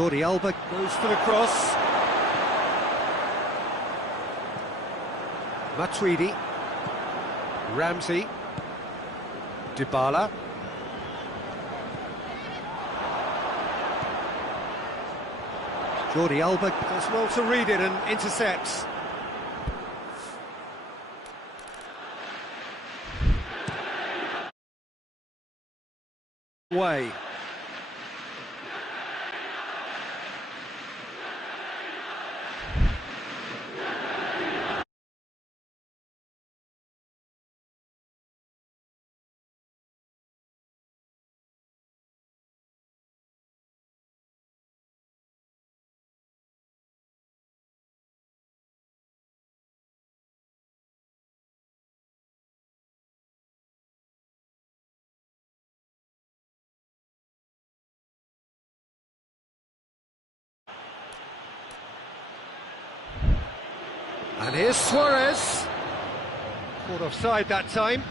Jordi Alba goes for the cross. Matuidi. Ramsey. Dybala. Jordi Alba does well to read it and intercepts. Way. And here's Suarez. Caught offside that time.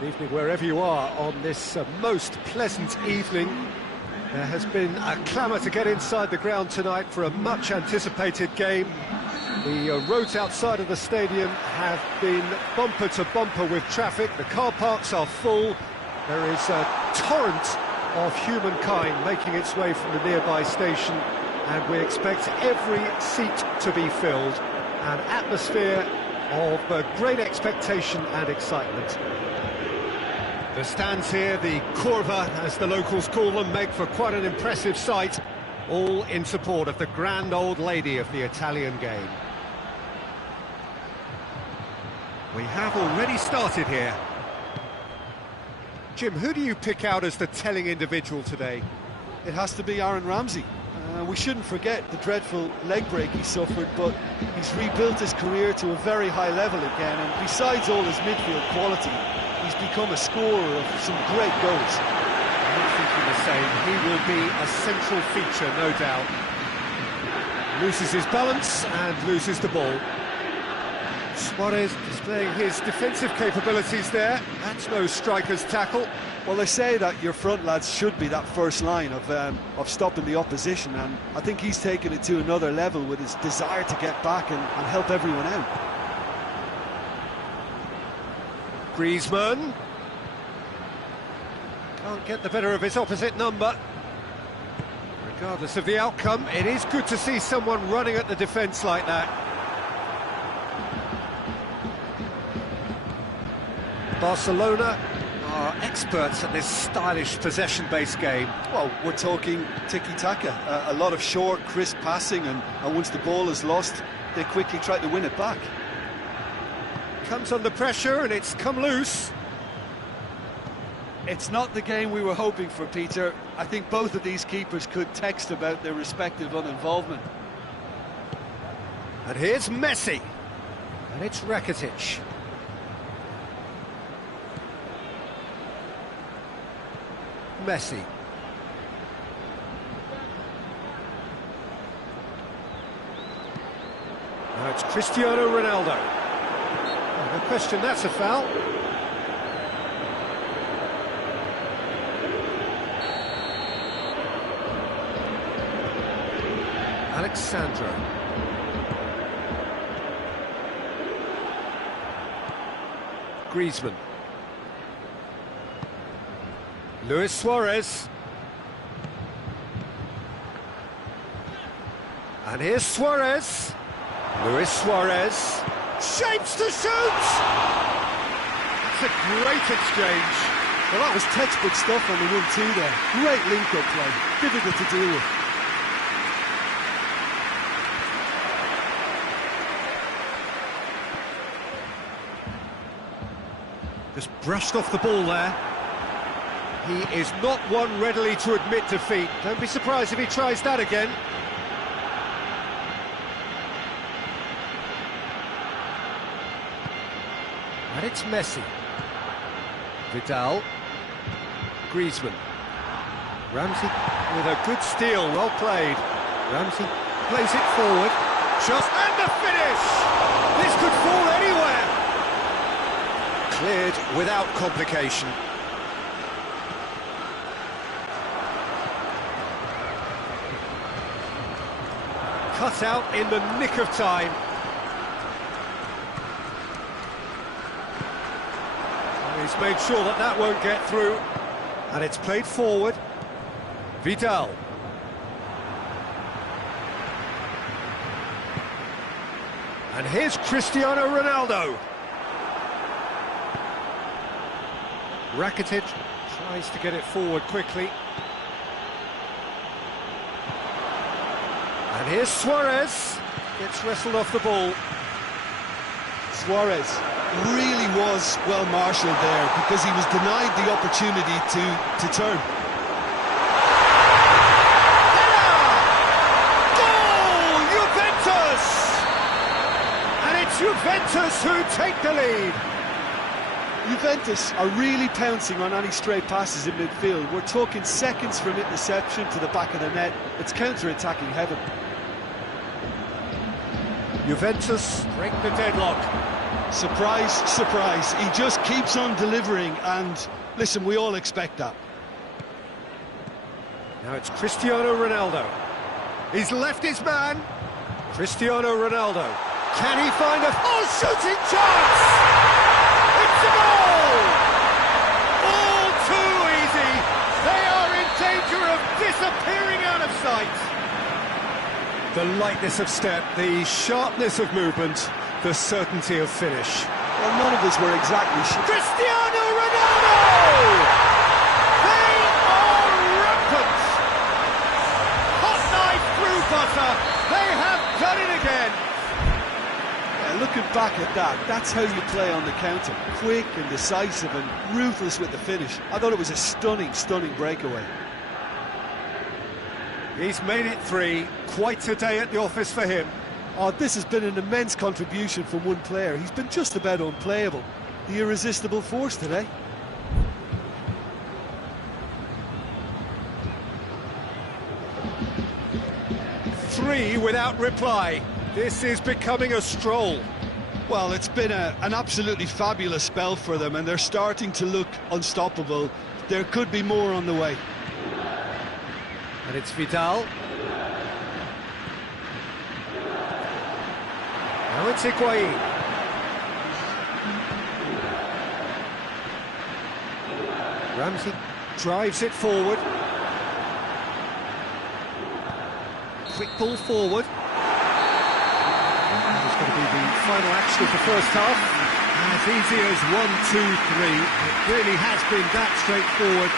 Good evening wherever you are on this most pleasant evening. There has been a clamour to get inside the ground tonight for a much anticipated game. The roads outside of the stadium have been bumper to bumper with traffic. The car parks are full. There is a torrent of humankind making its way from the nearby station, and we expect every seat to be filled. An atmosphere of great expectation and excitement. The stands here, the curva as the locals call them, make for quite an impressive sight, all in support of the grand old lady of the Italian game. We have already started here. Jim, who do you pick out as the telling individual today? It has to be h0angrb's. We shouldn't forget the dreadful leg break he suffered, but he's rebuilt his career to a very high level again, and besides all his midfield quality, he's become a scorer of some great goals. I'm thinking the same. He will be a central feature, no doubt. Loses his balance and loses the ball. Suarez displaying his defensive capabilities there. That's no striker's tackle. Well, they say that your front lads should be that first line of stopping the opposition, and I think he's taken it to another level with his desire to get back and help everyone out. Griezmann can't get the better of his opposite number. Regardless of the outcome, it is good to see someone running at the defence like that. Barcelona are experts at this stylish possession-based game. Well, we're talking tiki-taka, a lot of short, crisp passing, and once the ball is lost, they quickly try to win it back. Comes under pressure and it's come loose. It's not the game we were hoping for, Peter. I think both of these keepers could text about their respective uninvolvement. And here's Messi. And it's Rakitic. Messi. Now it's Cristiano Ronaldo. No question, that's a foul. Alexandro. Griezmann. Luis Suarez. And here's Suarez. Luis Suarez. Shapes to shoot! It's a great exchange. Well, that was textbook stuff on the 1-2 there. Great link-up play. Difficult to deal with. Just brushed off the ball there. He is not one readily to admit defeat. Don't be surprised if he tries that again. And it's Messi. Vidal. Griezmann. Ramsey with a good steal, well played. Ramsey plays it forward. Just and the finish! This could fall anywhere. Cleared without complication. Cut out in the nick of time. He's made sure that that won't get through. And it's played forward. Vidal. And here's Cristiano Ronaldo. Rakitic tries to get it forward quickly. And here's Suarez. Gets wrestled off the ball. Suarez really was well marshalled there because he was denied the opportunity to turn. Goal! Juventus! And it's Juventus who take the lead. Juventus are really pouncing on any stray passes in midfield. We're talking seconds from interception to the back of the net. It's counter-attacking heaven. Juventus break the deadlock. Surprise, surprise. He just keeps on delivering, and listen, we all expect that. Now it's Cristiano Ronaldo. He's left his man. Cristiano Ronaldo. Can he find a shooting chance? It's a goal! All too easy. They are in danger of disappearing out of sight. The lightness of step, the sharpness of movement, the certainty of finish. Well, none of us were exactly sure. Cristiano Ronaldo! They are rampant! Hot knife through butter. They have done it again. Yeah, looking back at that, that's how you play on the counter. Quick and decisive and ruthless with the finish. I thought it was a stunning, stunning breakaway. He's made it 3. Quite a day at the office for him. Oh, this has been an immense contribution from one player. He's been just about unplayable. The irresistible force today. Three without reply. This is becoming a stroll. Well, it's been an absolutely fabulous spell for them, and they're starting to look unstoppable. There could be more on the way. And it's Vidal. Now it's Higuain. Ramsey drives it forward. Quick ball forward. That's going to be the final action of the first half. As easy as 1, 2, 3. It really has been that straightforward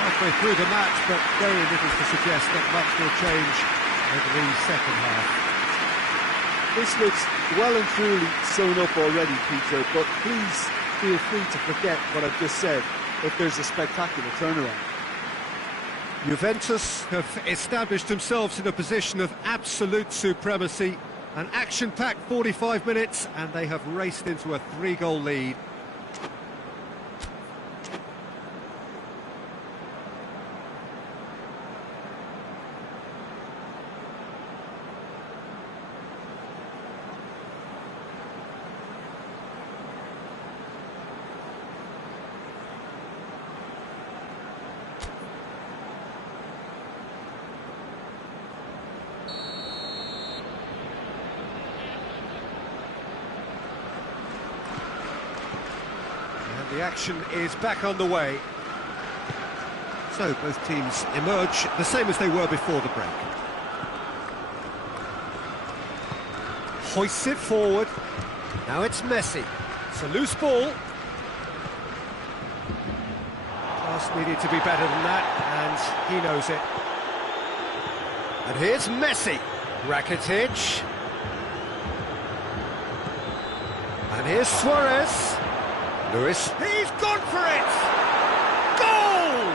halfway through the match, but very little to suggest that much will change over the second half. This looks well and truly sewn up already, Peter, but please feel free to forget what I've just said if there's a spectacular turnaround. Juventus have established themselves in a position of absolute supremacy. An action-packed 45 minutes, and they have raced into a 3-goal lead. The action is back on the way. So both teams emerge the same as they were before the break. Hoists it forward. Now it's Messi. It's a loose ball. Pass needed to be better than that, and he knows it. And here's Messi. Rakitic. And here's Suarez. Lewis. He's gone for it! Goal!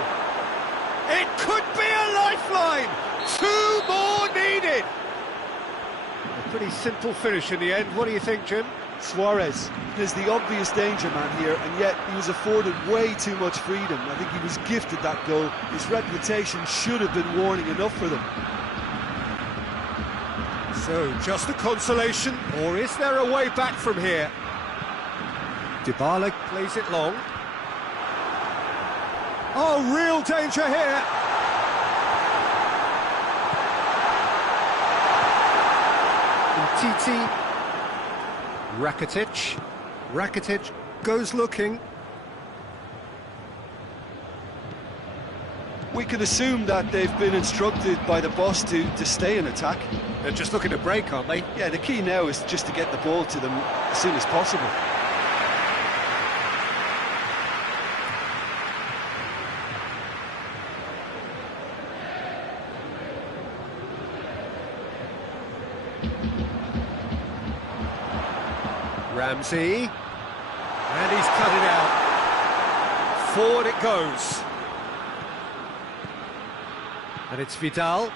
It could be a lifeline! 2 more needed! A pretty simple finish in the end. What do you think, Jim? Suarez is the obvious danger man here, and yet he was afforded way too much freedom. I think he was gifted that goal. His reputation should have been warning enough for them. So, just a consolation, or is there a way back from here? Dybala plays it long. Oh, real danger here. Titi. Rakitic. Rakitic goes looking. We could assume that they've been instructed by the boss to stay in attack. They're just looking to break, aren't they? Yeah, the key now is just to get the ball to them as soon as possible. Ramsey, and he's cut it out. Forward it goes. And it's Vidal.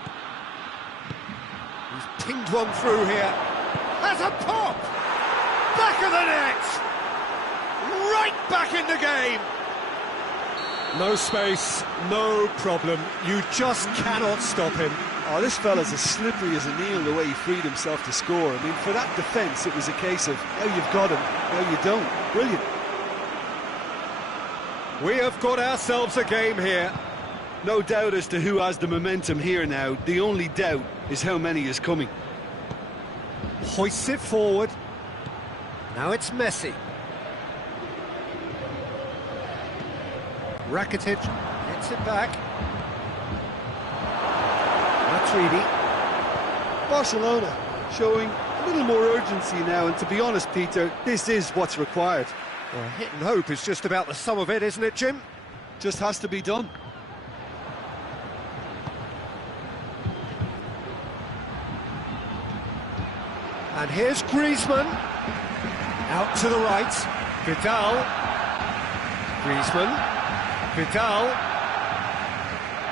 He's pinged one through here. Has a pop! Back of the net! Right back in the game! No space, no problem. You just cannot stop him. Oh, this fella's as slippery as a needle the way he freed himself to score. I mean, for that defence, it was a case of, now you've got him, now you don't. Brilliant. We have got ourselves a game here. No doubt as to who has the momentum here now. The only doubt is how many is coming. Hoists it forward. Now it's Messi. Rakitic gets it back. Matuidi. Barcelona showing a little more urgency now, and to be honest, Peter, this is what's required. Well, hit and hope is just about the sum of it, isn't it, Jim? Just has to be done. And here's Griezmann. Out to the right. Vidal. Griezmann. Vidal.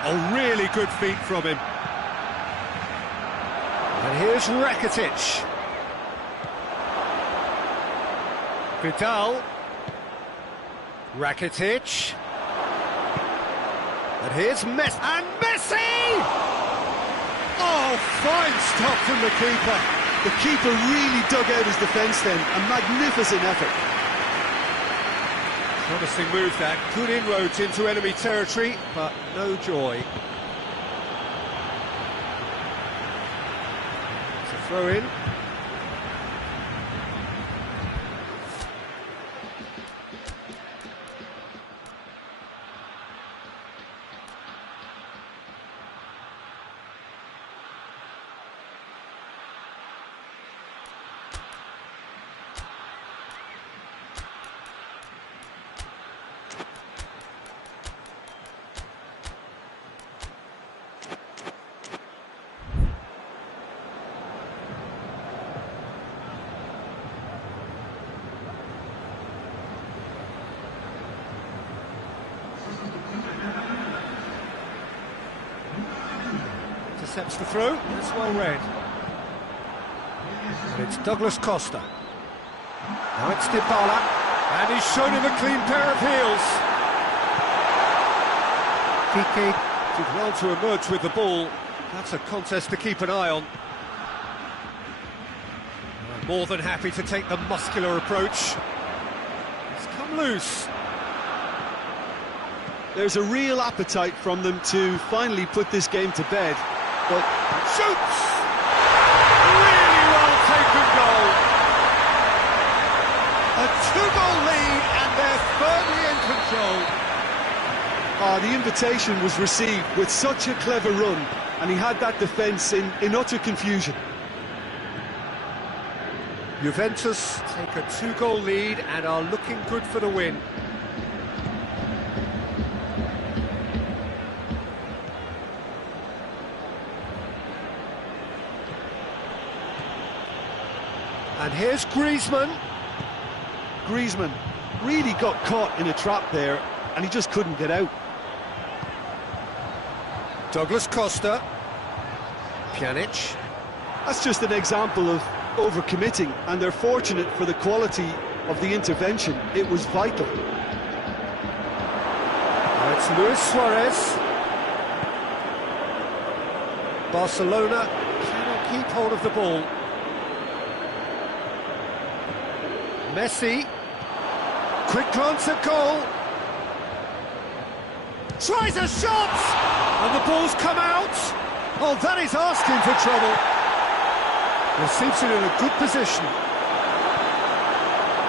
Oh, really good feet from him. And here's Rakitic. Vidal. Rakitic. And here's Messi. And Messi! Oh, fine stop from the keeper. The keeper really dug out his defence then. A magnificent effort. Promising move that. Good inroads into enemy territory, but no joy. It's a throw in. Intercepts the throw, that's well read. And it's Douglas Costa. Now it's Dybala, and he's shown him a clean pair of heels. Piqué did well to emerge with the ball. That's a contest to keep an eye on. More than happy to take the muscular approach. It's come loose. There's a real appetite from them to finally put this game to bed. But shoots! Really well taken goal. A two-goal lead, and they're firmly in control. The invitation was received with such a clever run, and he had that defence in utter confusion. Juventus take a two-goal lead and are looking good for the win. And here's Griezmann. Griezmann really got caught in a trap there, and he just couldn't get out. Douglas Costa. Pjanic. That's just an example of overcommitting, and they're fortunate for the quality of the intervention. It was vital. Now it's Luis Suarez. Barcelona cannot keep hold of the ball. Messi, quick glance at goal, tries a shot, and the ball's come out. Oh, that is asking for trouble. Receives it in a good position.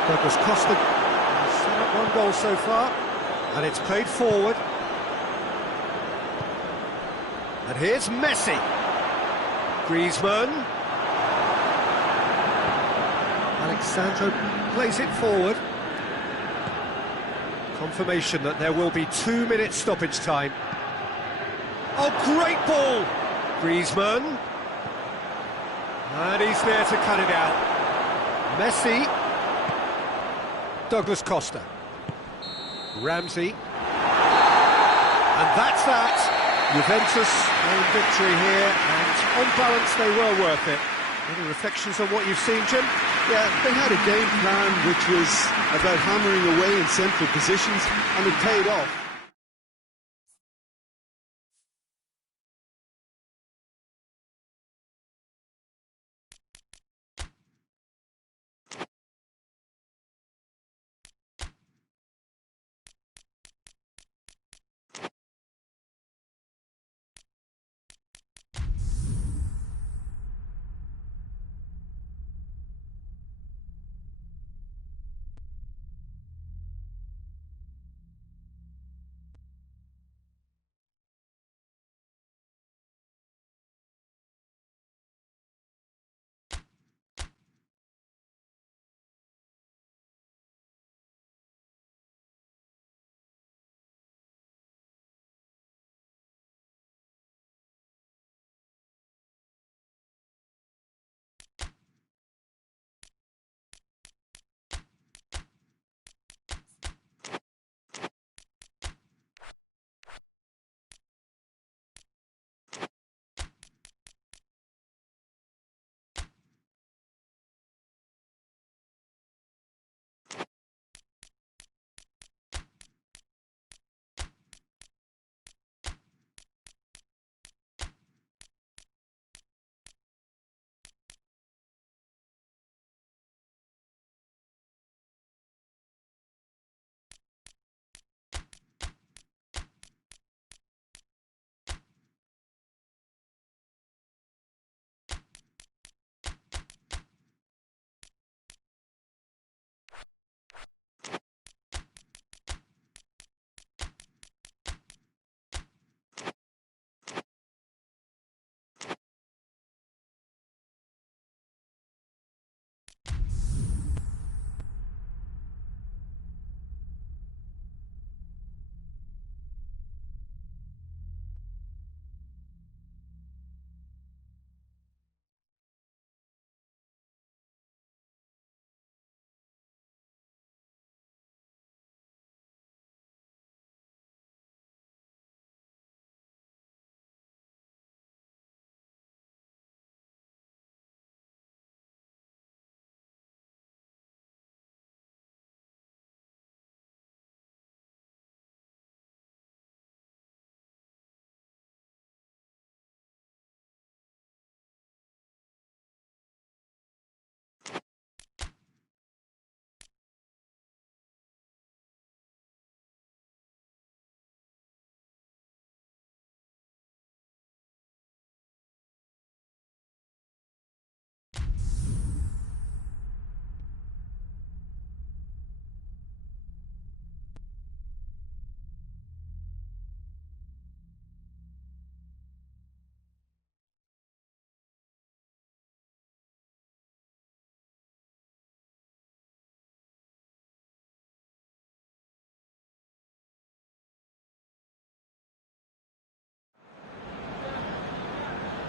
Douglas Costa has set up one goal so far, and it's played forward. And here's Messi. Griezmann. Alexandro plays it forward. Confirmation that there will be 2 minutes stoppage time. Oh, great ball! Griezmann. And he's there to cut it out. Messi. Douglas Costa. Ramsey. And that's that. Juventus own victory here, and on balance they were worth it. Any reflections on what you've seen, Jim? Yeah, they had a game plan which was about hammering away in central positions, and it paid off.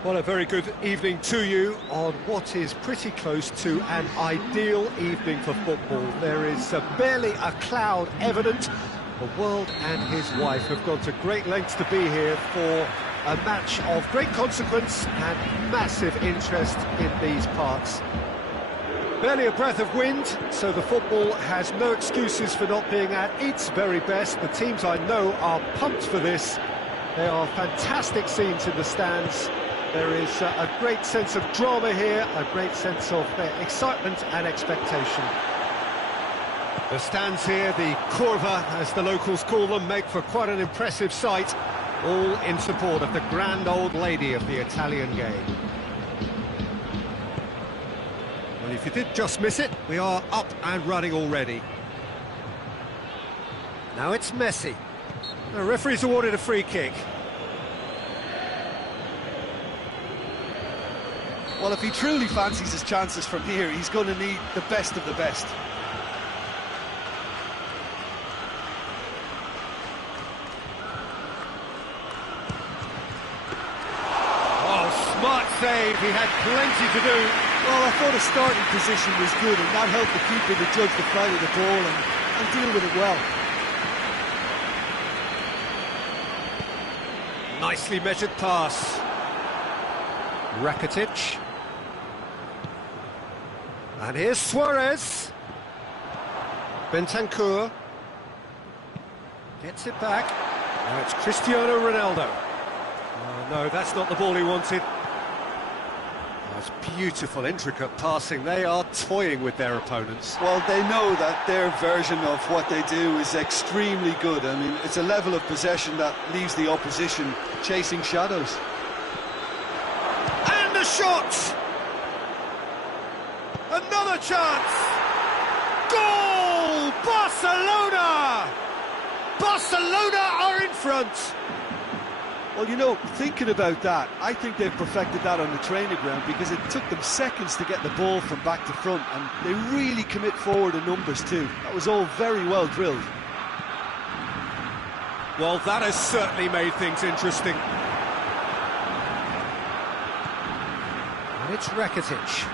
Well, a very good evening to you on what is pretty close to an ideal evening for football. There is barely a cloud evident. The world and his wife have gone to great lengths to be here for a match of great consequence and massive interest in these parts. Barely a breath of wind, so the football has no excuses for not being at its very best. The teams I know are pumped for this. There are fantastic scenes in the stands. There is a great sense of drama here, a great sense of excitement and expectation. The stands here, the curva, as the locals call them, make for quite an impressive sight, all in support of the grand old lady of the Italian game. Well, if you did just miss it, we are up and running already. Now it's Messi. The referee's awarded a free kick. Well, if he truly fancies his chances from here, he's going to need the best of the best. Oh, smart save, he had plenty to do. Well, I thought his starting position was good, and that helped the keeper to judge the flight of the ball and deal with it well. Nicely measured pass. Rakitic. And here's Suarez. Bentancur. Gets it back. Now it's Cristiano Ronaldo. Oh, no, that's not the ball he wanted. That's beautiful, intricate passing. They are toying with their opponents. Well, they know that their version of what they do is extremely good. I mean, it's a level of possession that leaves the opposition chasing shadows. And a shot! Another chance! Goal! Barcelona! Barcelona are in front! Well, you know, thinking about that, I think they've perfected that on the training ground because it took them seconds to get the ball from back to front, and they really commit forward in numbers too. That was all very well drilled. Well, that has certainly made things interesting. And it's Rakitic.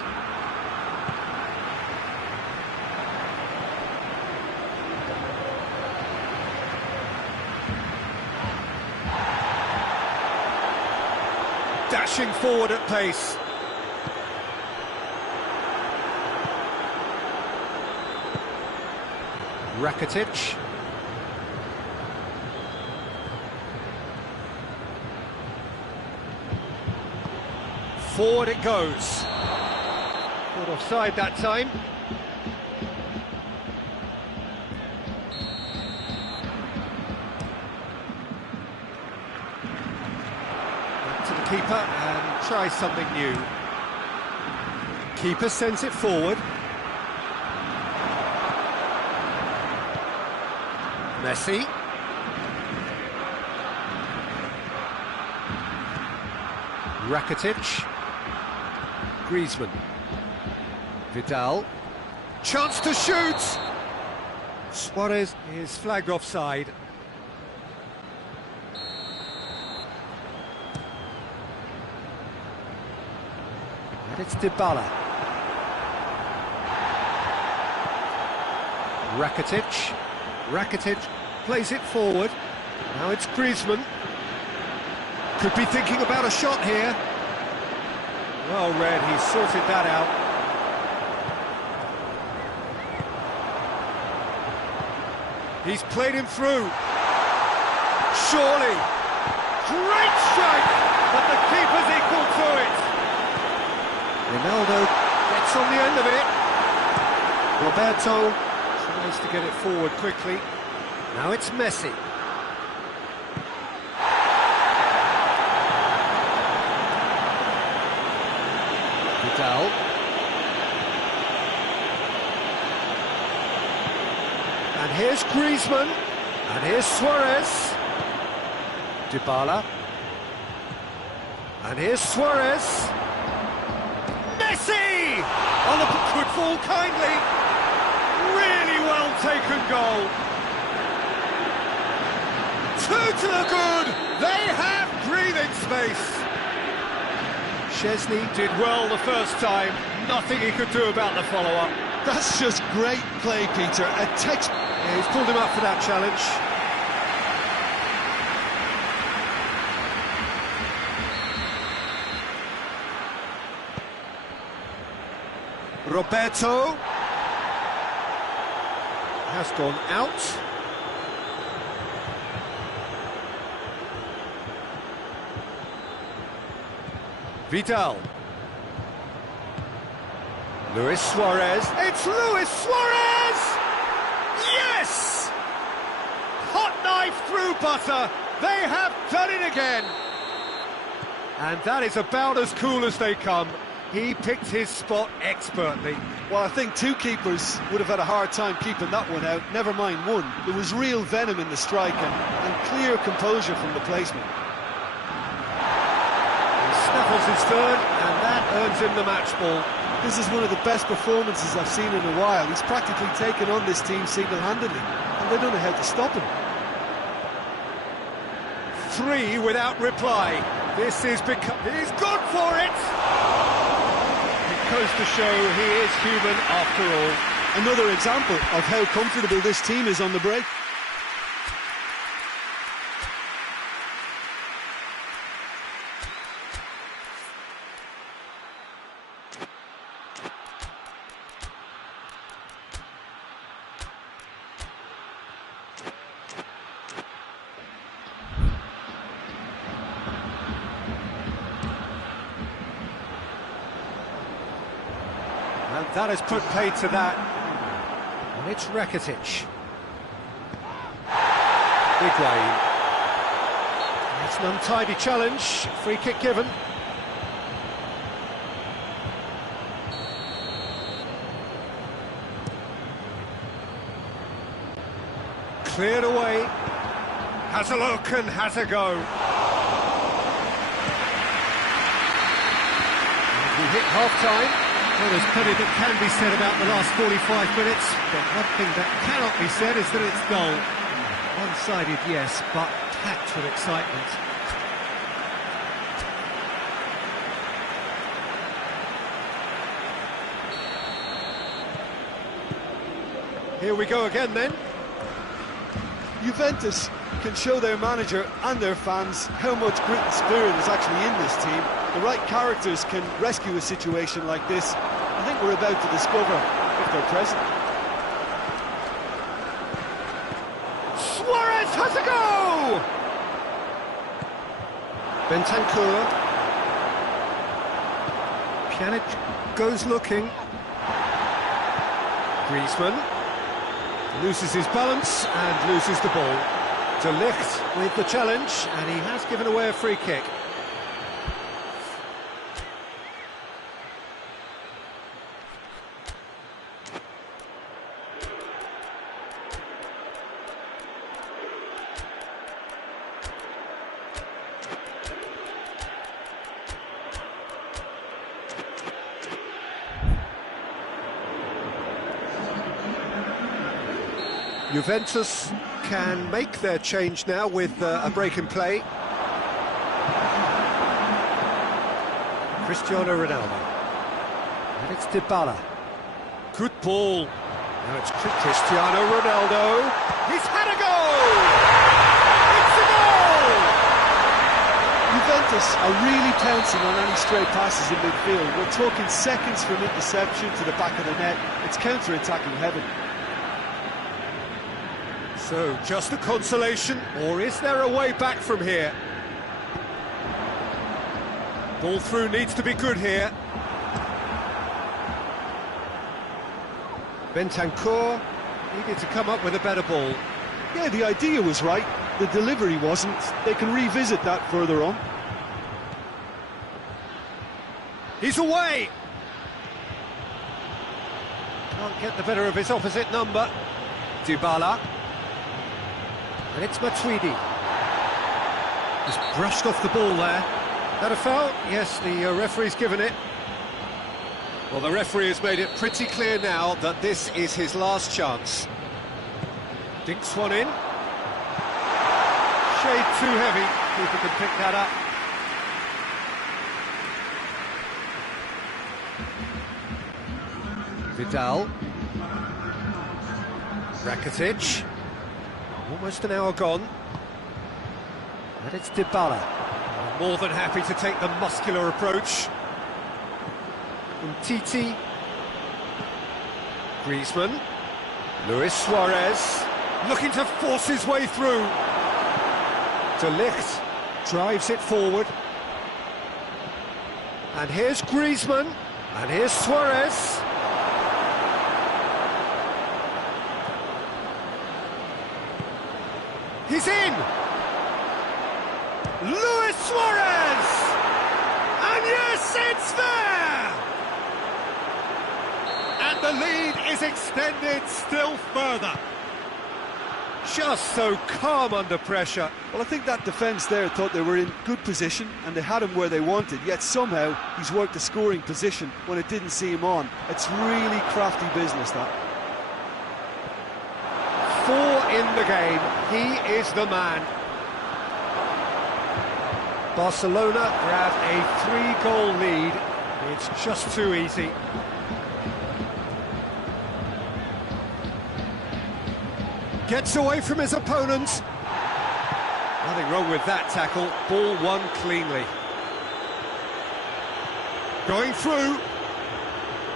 Dashing forward at pace. Rakitic. Forward it goes. Caught offside that time. Keeper and try something new. Keeper sends it forward. Messi. Rakitic. Griezmann. Vidal. Chance to shoot! Suarez is flagged offside. And it's Dybala. Rakitic. Rakitic plays it forward. Now it's Griezmann. Could be thinking about a shot here. Well read, he's sorted that out. He's played him through. Surely. Great strike! But the keeper's equal to it. Ronaldo gets on the end of it. Roberto tries to get it forward quickly. Now it's Messi. Vidal. And here's Griezmann. And here's Suarez. Dybala. And here's Suarez. Messi! Oh, look, could fall kindly. Really well taken goal. Two to the good. They have breathing space. Chesney did well the first time, nothing he could do about the follow-up. That's just great play, Peter. A text. Yeah, he's pulled him up for that challenge. Roberto has gone out. Vidal. Luis Suarez. It's Luis Suarez! Yes! Hot knife through butter. They have done it again. And that is about as cool as they come. He picked his spot expertly. Well, I think two keepers would have had a hard time keeping that one out, never mind one. There was real venom in the strike and clear composure from the placement. He snaffles his third, and that earns him the match ball. This is one of the best performances I've seen in a while. He's practically taken on this team single-handedly, and they don't know how to stop him. 3 without reply. This is he's gone for it! It goes to show he is human after all. Another example of how comfortable this team is on the break. And that has put paid to that. And it's Rakitic. Higuain. It's an untidy challenge. Free kick given. Cleared away. Has a look and has a go. And we hit half-time. Well, there's plenty that can be said about the last 45 minutes, but one thing that cannot be said is that it's dull. One-sided, yes, but packed with excitement. Here we go again, then. Juventus can show their manager and their fans how much grit and spirit is actually in this team. The right characters can rescue a situation like this. I think we're about to discover if they're present. Suarez has a go! Bentancur. Pjanic goes looking. Griezmann loses his balance and loses the ball. De Ligt with the challenge, and he has given away a free kick. Juventus can make their change now with a break in play. Cristiano Ronaldo. And it's Dybala. Good ball. Now it's Cristiano Ronaldo. He's had a goal! It's a goal! Juventus are really pouncing on any stray passes in midfield. We're talking seconds from interception to the back of the net. It's counter-attacking heaven. So, just a consolation, or is there a way back from here? Ball through needs to be good here. Bentancur needed to come up with a better ball. Yeah, the idea was right, the delivery wasn't. They can revisit that further on. He's away! Can't get the better of his opposite number. Dybala. And it's Matuidi. Just brushed off the ball there. That a foul? Yes, the referee's given it. Well, the referee has made it pretty clear now that this is his last chance. Dinks one in. Shade too heavy. Keeper can pick that up. Vidal. Rakitic. Almost an hour gone. And it's Dybala. More than happy to take the muscular approach. Umtiti. Griezmann. Luis Suarez. Looking to force his way through. De Ligt drives it forward. And here's Griezmann. And here's Suarez. He's in! Luis Suarez! And yes, it's there! And the lead is extended still further. Just so calm under pressure. Well, I think that defence there thought they were in good position and they had him where they wanted, yet somehow he's worked a scoring position when it didn't see him on. It's really crafty business, that. 4 in the game, he is the man. Barcelona grab a 3-goal lead. It's just too easy. Gets away from his opponent. Nothing wrong with that tackle. Ball won cleanly. Going through.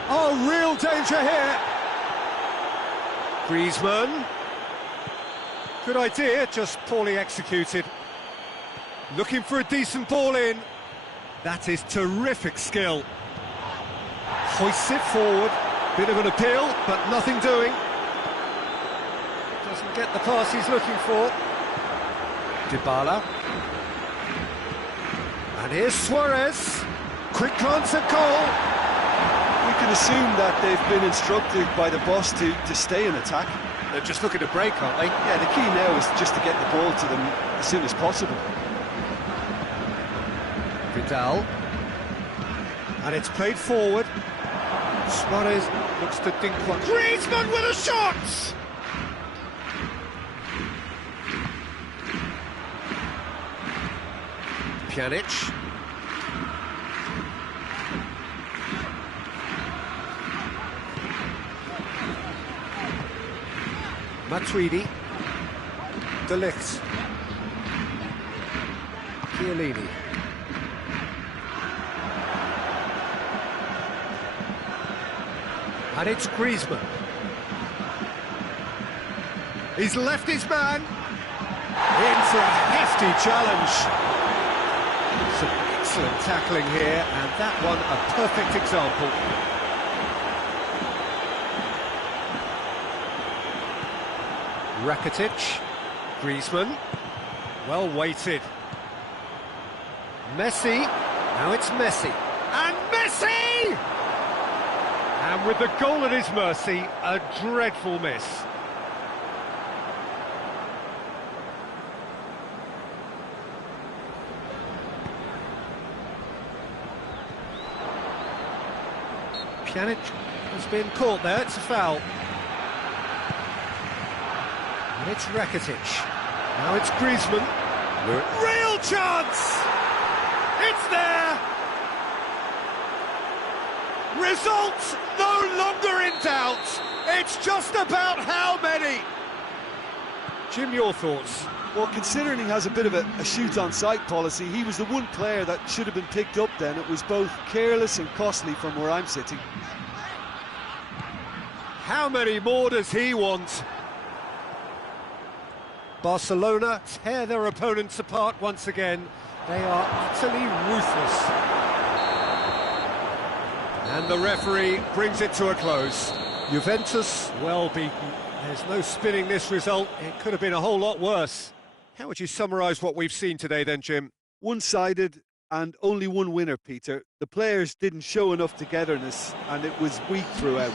Oh, real danger here. Griezmann. Good idea, just poorly executed. Looking for a decent ball in. That is terrific skill. Hoists it forward. Bit of an appeal, but nothing doing. Doesn't get the pass he's looking for. Dybala. And here's Suarez. Quick glance at goal. We can assume that they've been instructed by the boss to stay in attack. They're just looking to break, aren't they? Yeah, the key now is just to get the ball to them as soon as possible. Vidal. And it's played forward. Suarez looks to dink one. Griezmann with a shot! Pjanic. Matuidi. De Ligt. Chiellini. And it's Griezmann. He's left his man. In for a hefty challenge. Some excellent tackling here, and that one a perfect example. Rakitic, Griezmann, well weighted. Messi, now it's Messi, and Messi! And with the goal at his mercy, a dreadful miss. Pjanic has been caught there, it's a foul. And it's Rakitic. Now it's Griezmann. Real chance! It's there! Result no longer in doubt. It's just about how many. Jim, your thoughts? Well, considering he has a bit of a shoot-on-sight policy, he was the one player that should have been picked up then. It was both careless and costly from where I'm sitting. How many more does he want? Barcelona tear their opponents apart once again. They are utterly ruthless. And the referee brings it to a close. Juventus, well beaten. There's no spinning this result. It could have been a whole lot worse. How would you summarise what we've seen today then, Jim? One-sided and only one winner, Peter. The players didn't show enough togetherness and it was weak throughout.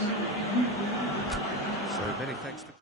So many thanks to...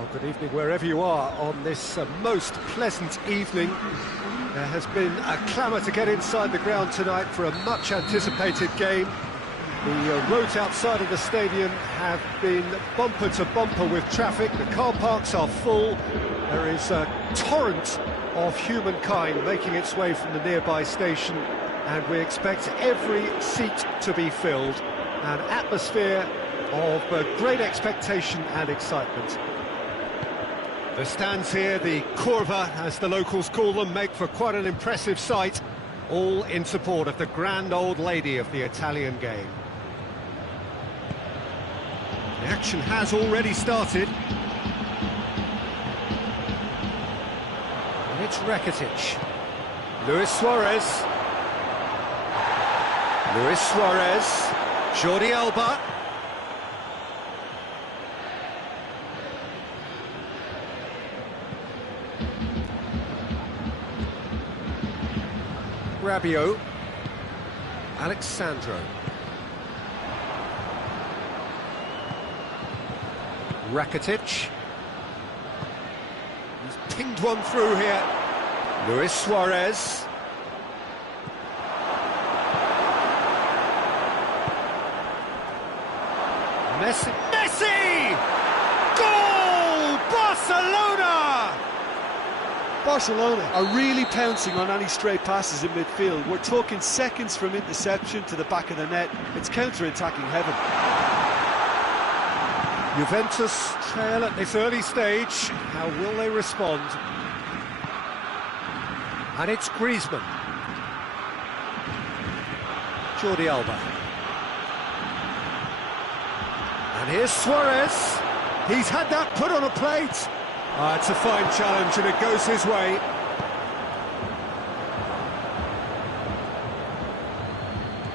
Well, good evening wherever you are on this most pleasant evening. There has been a clamour to get inside the ground tonight for a much anticipated game. The roads outside of the stadium have been bumper to bumper with traffic. The car parks are full. There is a torrent of humankind making its way from the nearby station, and we expect every seat to be filled. An atmosphere of great expectation and excitement. The stands here, the curva as the locals call them, make for quite an impressive sight, all in support of the grand old lady of the Italian game. The action has already started. And it's Rakitic. Luis Suarez. Jordi Alba. Rabiot. Alexandro. Rakitic. He's pinged one through here. Luis Suarez. Messi! Goal! Barcelona! Barcelona are really pouncing on any stray passes in midfield. We're talking seconds from interception to the back of the net. It's counter-attacking heaven. Juventus trail at this early stage. How will they respond? And it's Griezmann. Jordi Alba. And here's Suarez. He's had that put on a plate. It's a fine challenge and it goes his way.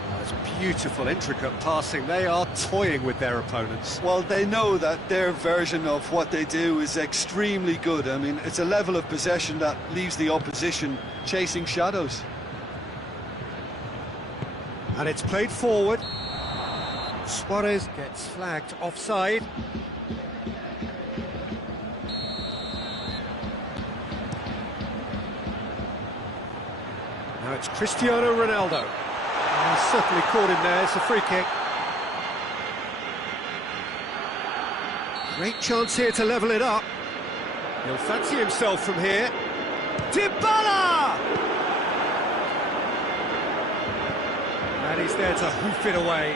That's beautiful, intricate passing. They are toying with their opponents. Well, they know that their version of what they do is extremely good. I mean, it's a level of possession that leaves the opposition chasing shadows. And it's played forward. Suarez gets flagged offside. Now it's Cristiano Ronaldo. He's certainly caught him there. It's a free kick. Great chance here to level it up. He'll fancy himself from here. Dybala! And he's there to hoof it away.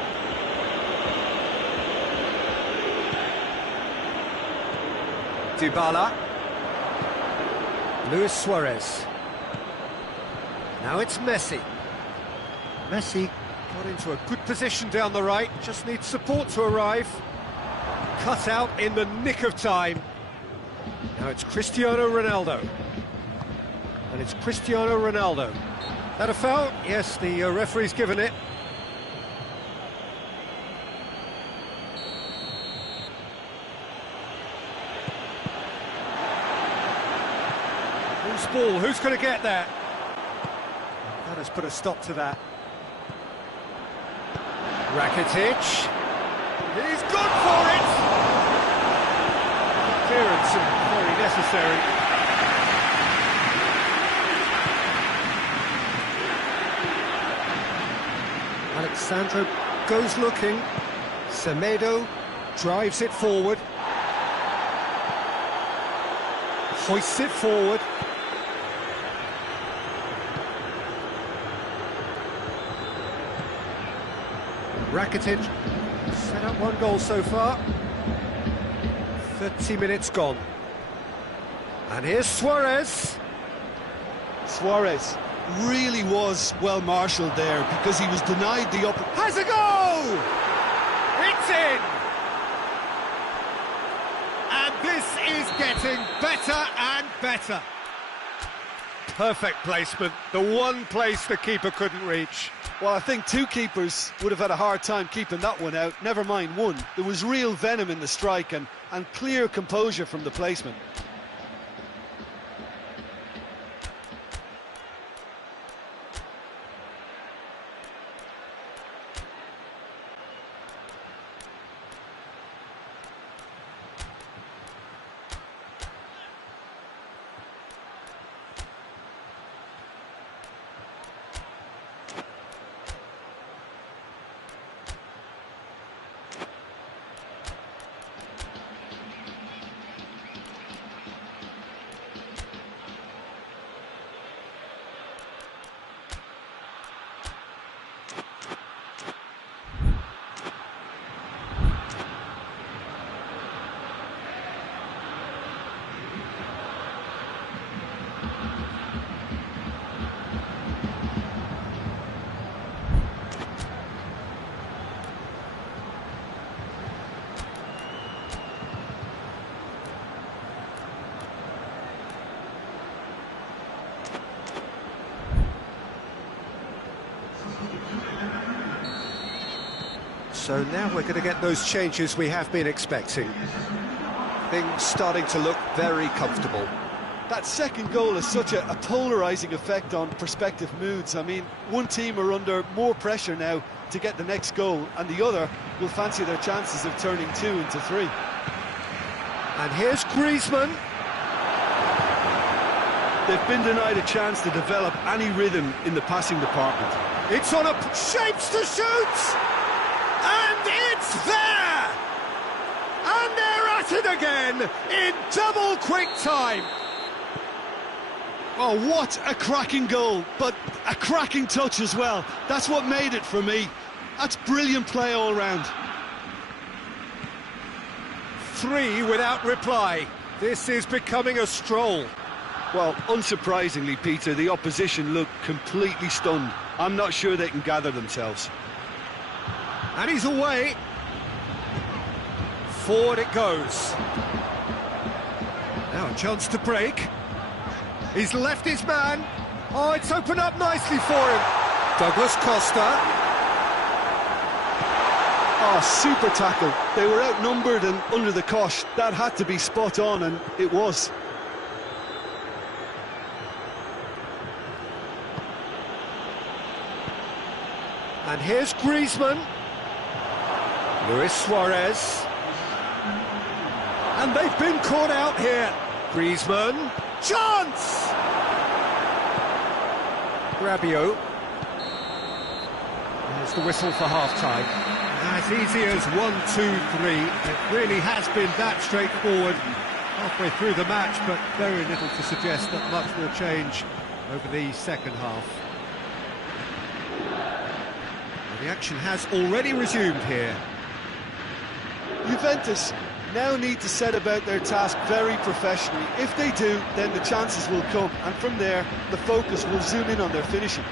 Dybala. Luis Suarez. Now it's Messi. Messi got into a good position down the right, just needs support to arrive. Cut out in the nick of time. Now it's Cristiano Ronaldo. And it's Cristiano Ronaldo. That a foul? Yes, the referee's given it. Who's ball? Who's going to get that? That has put a stop to that. Rakitic. He's gone for it! Clearance very necessary. Alexandro goes looking. Semedo drives it forward. Hoists it forward. Rakitic set up one goal so far. 30 minutes gone. And here's Suarez. Suarez really was well marshalled there because he was denied the Has a goal! It's in! And this is getting better and better. Perfect placement, the one place the keeper couldn't reach. Well, I think two keepers would have had a hard time keeping that one out, never mind one. There was real venom in the strike and clear composure from the placement. So now we're going to get those changes we have been expecting. Things starting to look very comfortable. That second goal has such a polarising effect on prospective moods. I mean, one team are under more pressure now to get the next goal, and the other will fancy their chances of turning 2 into 3. And here's Griezmann. They've been denied a chance to develop any rhythm in the passing department. It's on shapes to shoot! And it's there! And they're at it again in double quick time. Oh, what a cracking goal, but a cracking touch as well. That's what made it for me. That's brilliant play all round. 3 without reply. This is becoming a stroll. Well, unsurprisingly, Peter, the opposition look completely stunned. I'm not sure they can gather themselves. And he's away. Forward it goes. Now a chance to break. He's left his man. Oh, it's opened up nicely for him. Douglas Costa. Oh, super tackle. They were outnumbered and under the cosh. That had to be spot on, and it was. And here's Griezmann. Luis Suarez. And they've been caught out here. Griezmann. Chance! Rabiot. There's the whistle for half-time. As easy as 1, 2, 3. It really has been that straightforward halfway through the match, but very little to suggest that much will change over the second half. The action has already resumed here. Juventus now need to set about their task very professionally. If they do, then the chances will come, and from there, the focus will zoom in on their finishing.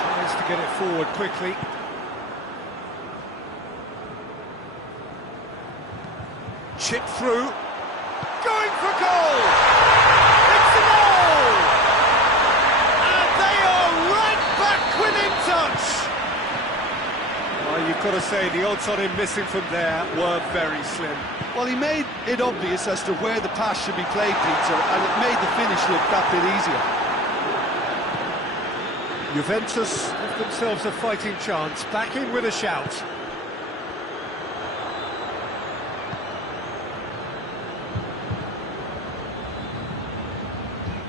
Tries to get it forward quickly. Chip through. Going for goal! It's a goal! And they are right back within touch! Well, you've got to say the odds on him missing from there were very slim. Well, he made it obvious as to where the pass should be played, Peter, and it made the finish look that bit easier. Juventus have themselves a fighting chance, back in with a shout.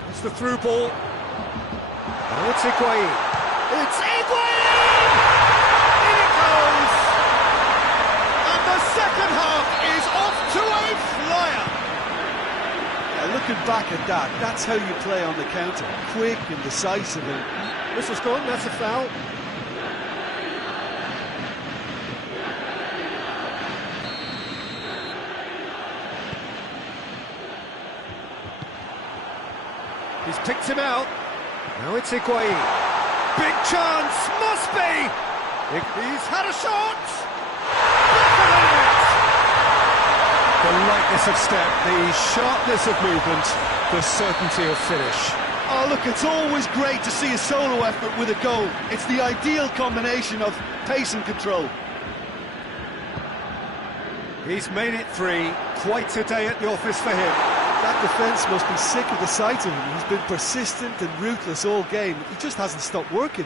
It's the through ball. Oh, it's Higuain. It's Higuain! In it goes! And the second half is off to a flyer! Looking back at that, that's how you play on the counter. Quick and decisive. This was gone, that's a foul. He's picked him out. Now it's Higuain. Big chance, must be! He's had a shot! The lightness of step, the sharpness of movement, the certainty of finish. Oh, look, it's always great to see a solo effort with a goal. It's the ideal combination of pace and control. He's made it 3. Quite a day at the office for him. That defence must be sick of the sight of him. He's been persistent and ruthless all game. He just hasn't stopped working.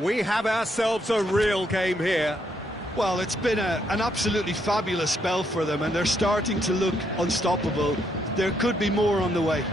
We have ourselves a real game here. Well, it's been an absolutely fabulous spell for them, and they're starting to look unstoppable. There could be more on the way.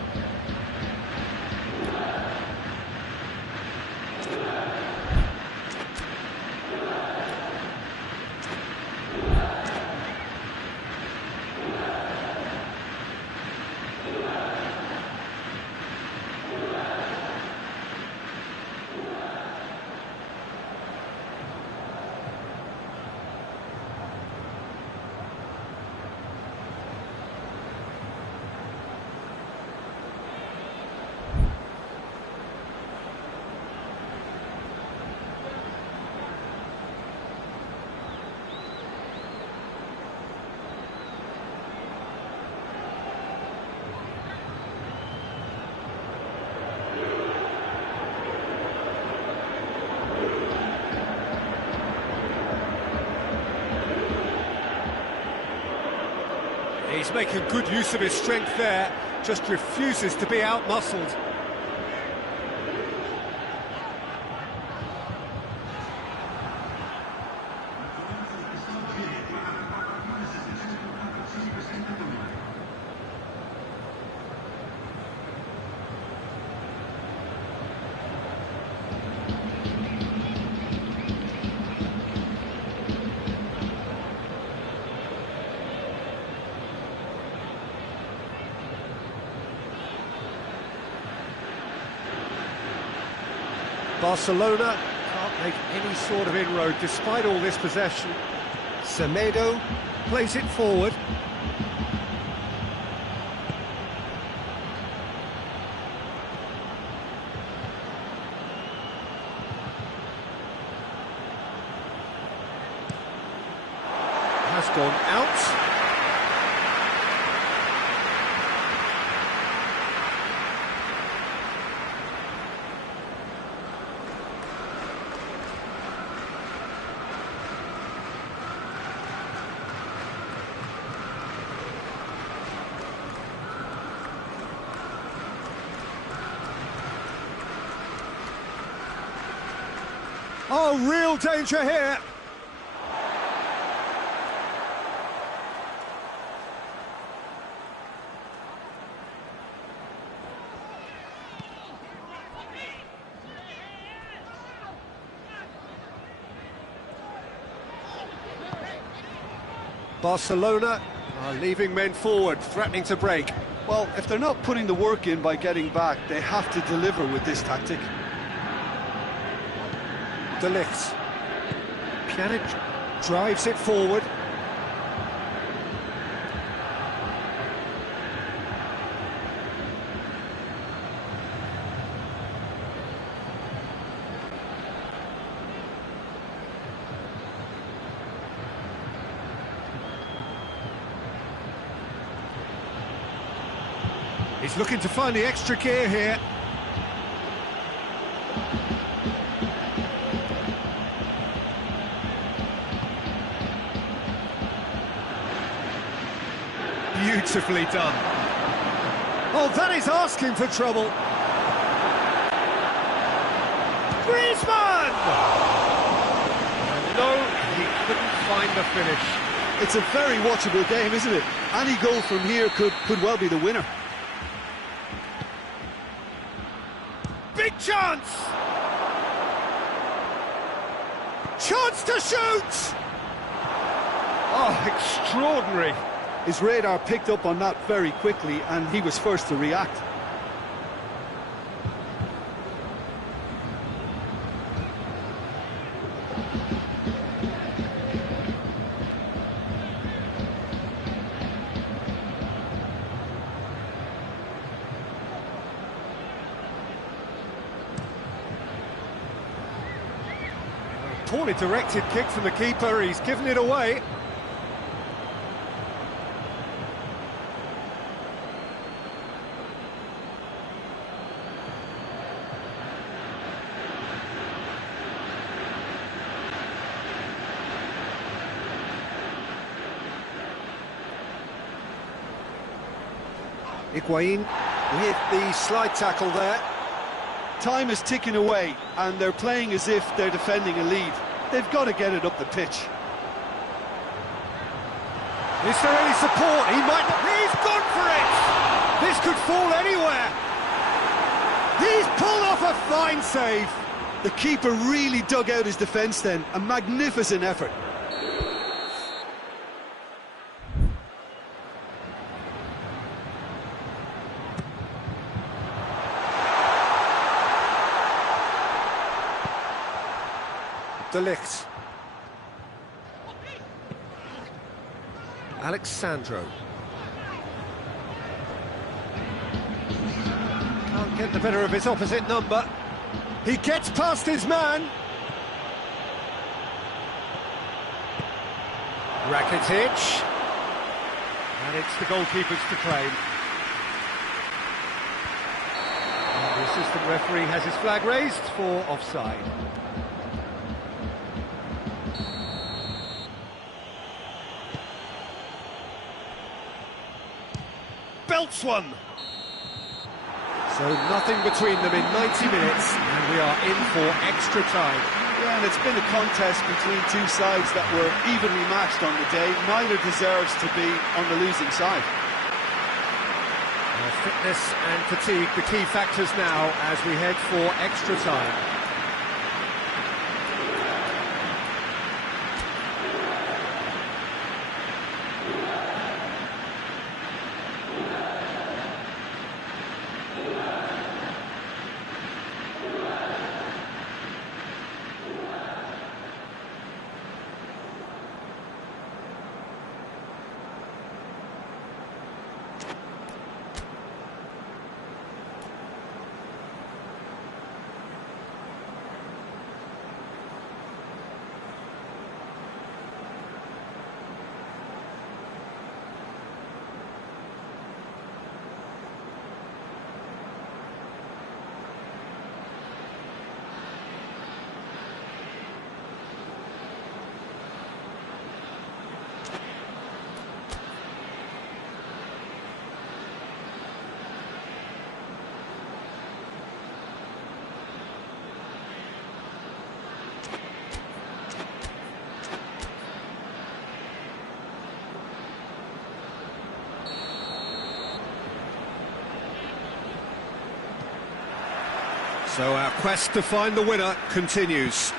He's making good use of his strength there, just refuses to be out-muscled. Barcelona can't make any sort of inroad despite all this possession. Semedo plays it forward. Has gone out. Oh, real danger here. Barcelona are leaving men forward, threatening to break. Well, if they're not putting the work in by getting back, they have to deliver with this tactic. De Ligt. Pjanic drives it forward. He's looking to find the extra gear here. Beautifully done. Oh, that is asking for trouble. Griezmann! And no, he couldn't find the finish. It's a very watchable game, isn't it? Any goal from here could well be the winner. Big chance! Chance to shoot! Oh, extraordinary. His radar picked up on that very quickly, and he was first to react. Poorly directed kick from the keeper, he's given it away. Higuain with the slide tackle there. Time is ticking away, and they're playing as if they're defending a lead. They've got to get it up the pitch. Is there any support? He's gone for it! This could fall anywhere. He's pulled off a fine save. The keeper really dug out his defence then. A magnificent effort. De Ligt. Alexandro. Can't get the better of his opposite number. He gets past his man. Rakitic. And it's the goalkeepers to claim. And the assistant referee has his flag raised for offside. belts one. So nothing between them in 90 minutes, and we are in for extra time. Yeah, and it's been a contest between two sides that were evenly matched on the day. Neither deserves to be on the losing side. Fitness and fatigue, the key factors now as we head for extra time. So our quest to find the winner continues.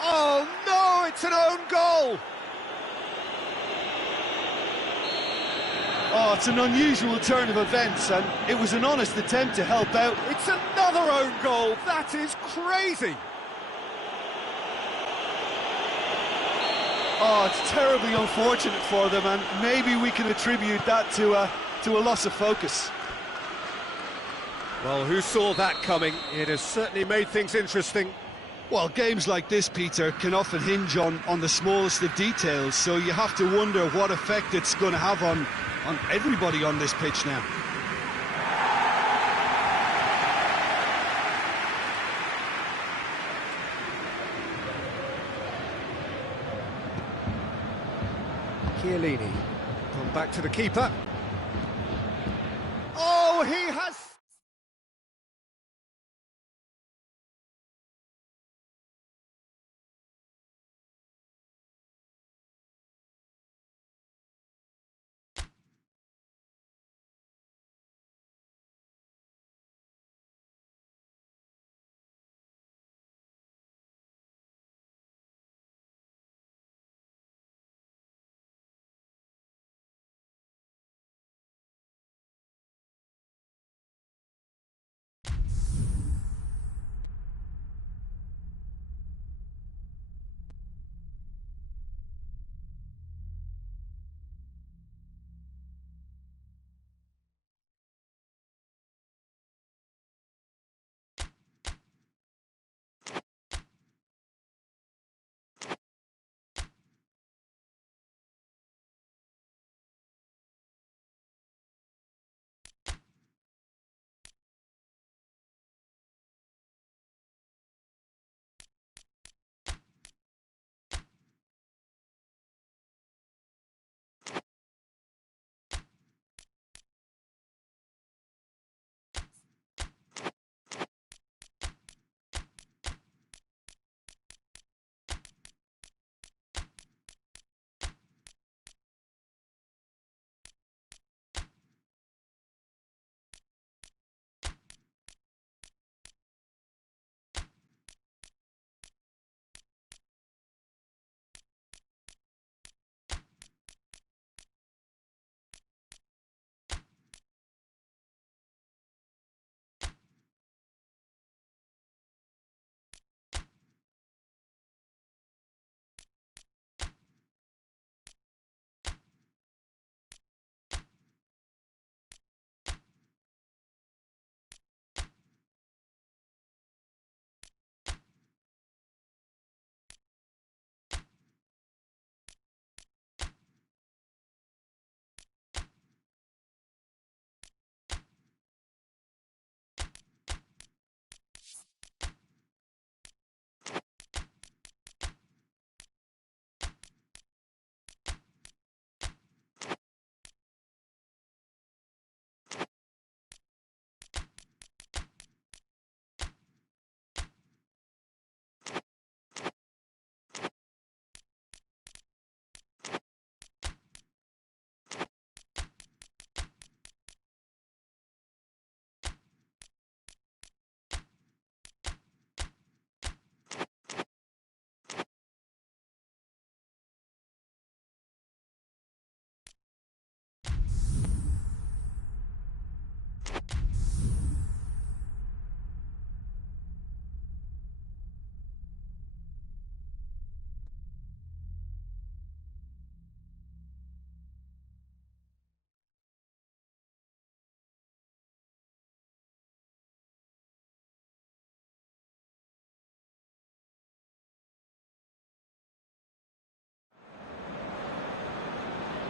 Oh no, it's an own goal! Oh, it's an unusual turn of events, and it was an honest attempt to help out. It's another own goal, that is crazy! Oh, it's terribly unfortunate for them, and maybe we can attribute that to a loss of focus. Well, who saw that coming? It has certainly made things interesting. Well, games like this, Peter, can often hinge on the smallest of details, so you have to wonder what effect it's going to have on everybody on this pitch now. Chiellini, come back to the keeper. Oh, he has...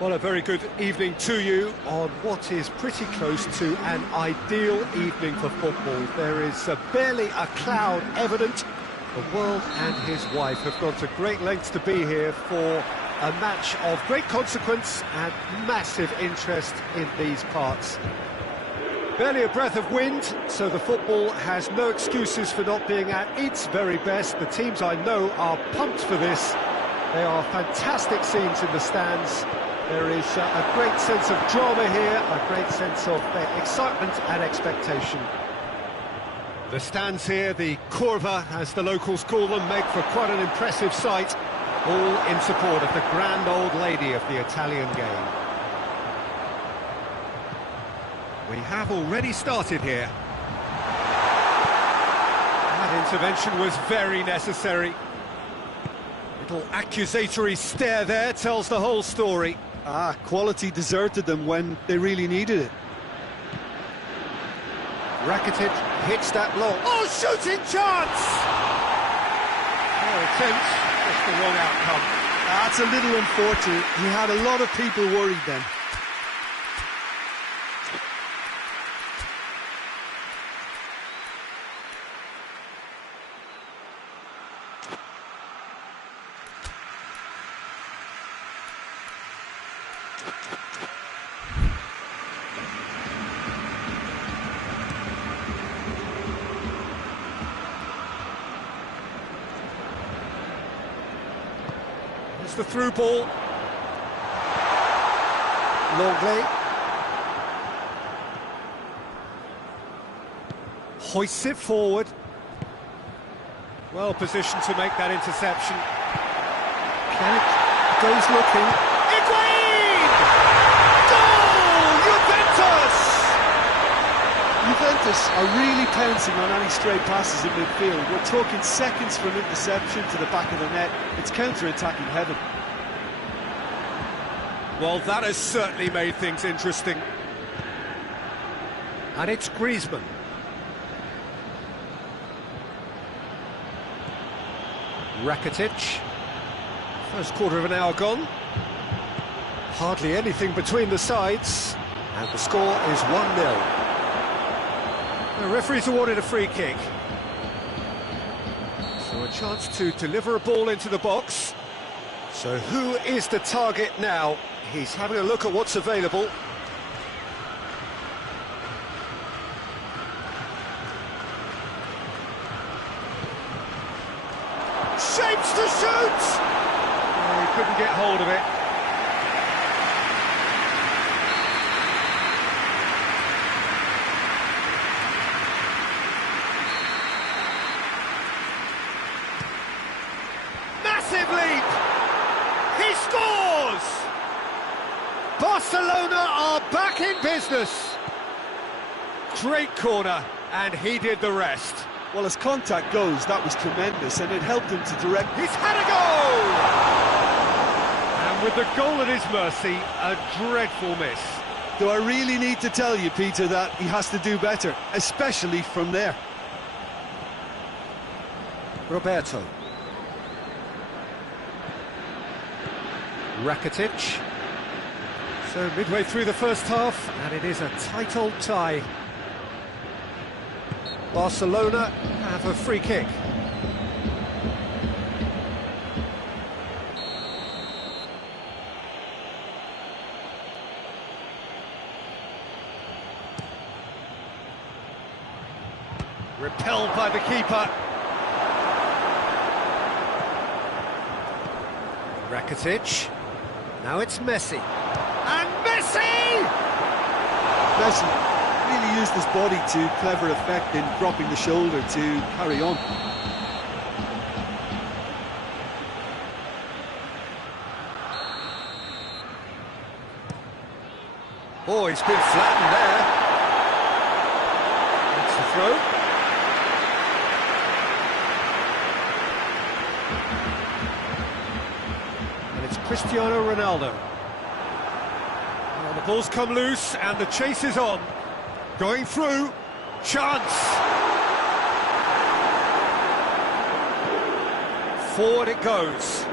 Well, a very good evening to you on what is pretty close to an ideal evening for football. There is barely a cloud evident. The world and his wife have gone to great lengths to be here for a match of great consequence and massive interest in these parts. Barely a breath of wind, so the football has no excuses for not being at its very best. The teams I know are pumped for this. They are fantastic scenes in the stands. There is a great sense of drama here, a great sense of excitement and expectation. The stands here, the curva, as the locals call them, make for quite an impressive sight, all in support of the grand old lady of the Italian game. We have already started here. That intervention was very necessary. Little accusatory stare there tells the whole story. Quality deserted them when they really needed it. Rakitic hits that long. Oh, shooting chance! Attempt, just the wrong outcome. That's a little unfortunate. He had a lot of people worried then. It's the through ball. Longley. Hoists it forward. Well positioned to make that interception. Pjanic goes looking. Higuain! Goal! Juventus! Juventus are really pouncing on any stray passes in midfield. We're talking seconds from interception to the back of the net. It's counter-attacking heaven. Well, that has certainly made things interesting. And it's Griezmann. Rakitic. First quarter of an hour gone. Hardly anything between the sides. And the score is 1-0. The referee's awarded a free kick. So a chance to deliver a ball into the box. So who is the target now? He's having a look at what's available. Shapes to shoot! Oh, he couldn't get hold of it. Massive leap! He scores! Barcelona are back in business. Great corner, and he did the rest. Well, as contact goes, that was tremendous, and it helped him to direct. He's had a goal! And with the goal at his mercy, a dreadful miss. Do I really need to tell you, Peter, that he has to do better, especially from there? Roberto. Rakitic. So midway through the first half, and it is a tight old tie. Barcelona have a free kick. Repelled by the keeper. Rakitic. Now it's Messi. And Messi! Messi really used his body to clever effect in dropping the shoulder to carry on. Oh, he's been flattened there. That's the throw. And it's Cristiano Ronaldo. Well, the ball's come loose and the chase is on. Going through. Chance. Forward it goes.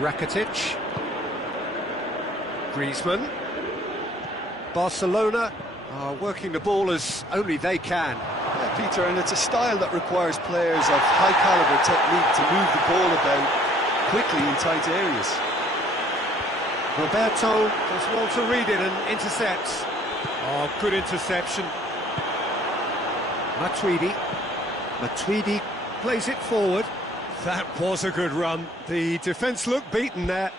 Rakitic. Griezmann. Barcelona are working the ball as only they can. Yeah, Peter, and it's a style that requires players of high-caliber technique to move the ball about quickly in tight areas. Roberto does well to read it and intercepts. Oh, good interception. Matuidi plays it forward. That was a good run. The defence looked beaten there.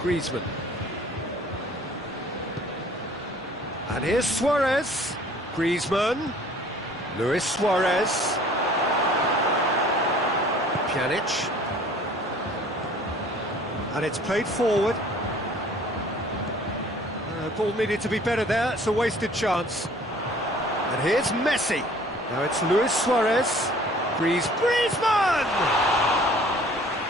Griezmann. And here's Suarez. Griezmann. Luis Suarez. Pjanic. And it's played forward. Ball needed to be better there. It's a wasted chance. And here's Messi. Now it's Luis Suarez. Griezmann!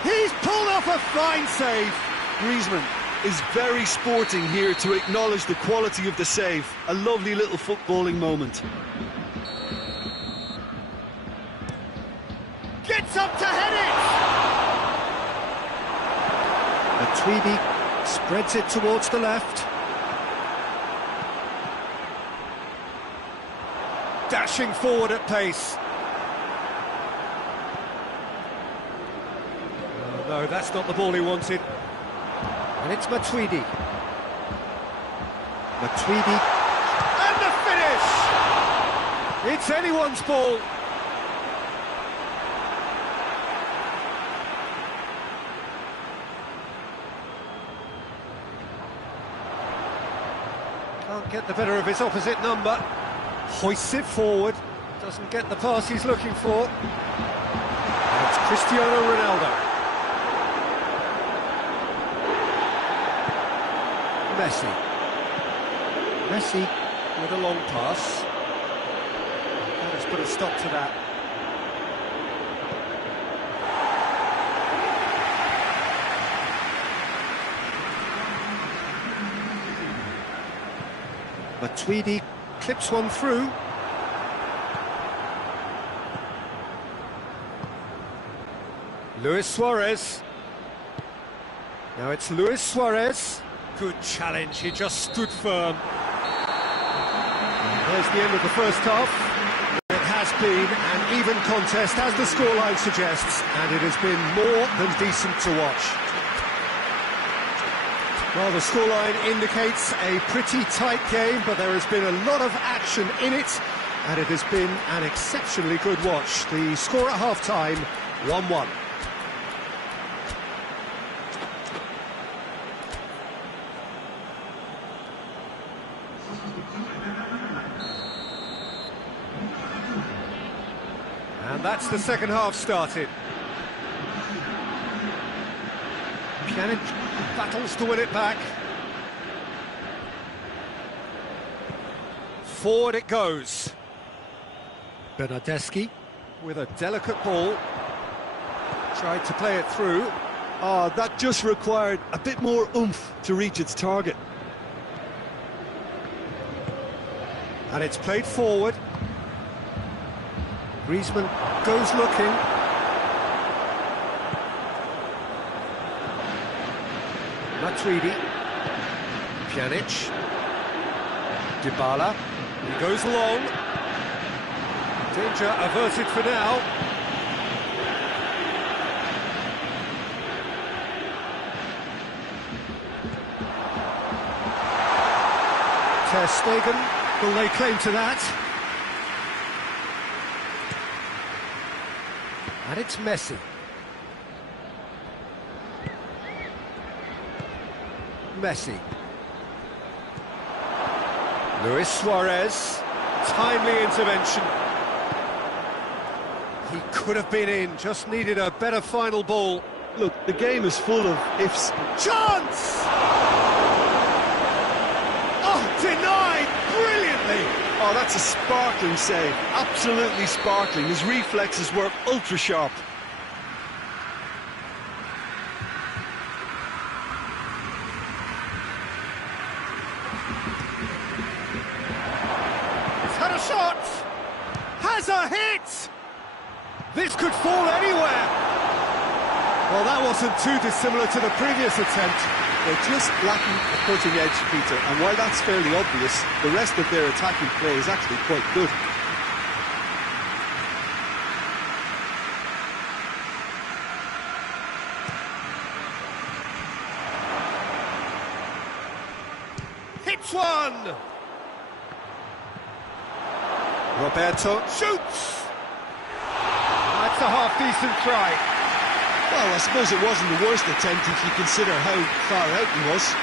He's pulled off a fine save. Griezmann is very sporting here to acknowledge the quality of the save. A lovely little footballing moment. Gets up to head it! Matuidi spreads it towards the left. Dashing forward at pace. Oh, no, that's not the ball he wanted. And it's Matuidi. And the finish! It's anyone's ball. Can't get the better of his opposite number. Hoists it forward. Doesn't get the pass he's looking for. And it's Cristiano Ronaldo. Messi with a long pass. That has put a stop to that. Matuidi clips one through. Luis Suarez. Now it's Luis Suarez. Good challenge, he just stood firm. There's the end of the first half. It has been an even contest, as the scoreline suggests, and it has been more than decent to watch. Well, the scoreline indicates a pretty tight game, but there has been a lot of action in it, and it has been an exceptionally good watch. The score at half-time, 1-1. And that's the second half started. Pjanic battles to win it back. Forward it goes. Bernardeschi with a delicate ball. Tried to play it through. Oh, that just required a bit more oomph to reach its target. And it's played forward. Griezmann goes looking. Matuidi. Pjanic. Dybala. He goes long. Danger averted for now. Ter Stegen will lay claim to that. And it's Messi. Luis Suarez. Timely intervention. He could have been in, just needed a better final ball. Look, the game is full of ifs. Chance! Oh, denied brilliantly! Oh, that's a sparkling save. Absolutely sparkling. His reflexes were ultra sharp. This could fall anywhere. Well, that wasn't too dissimilar to the previous attempt. They're just lacking a cutting edge, Peter, and while that's fairly obvious, the rest of their attacking play is actually quite good. Hits one! Roberto shoots! That's a half-decent try. Well, I suppose it wasn't the worst attempt if you consider how far out he was.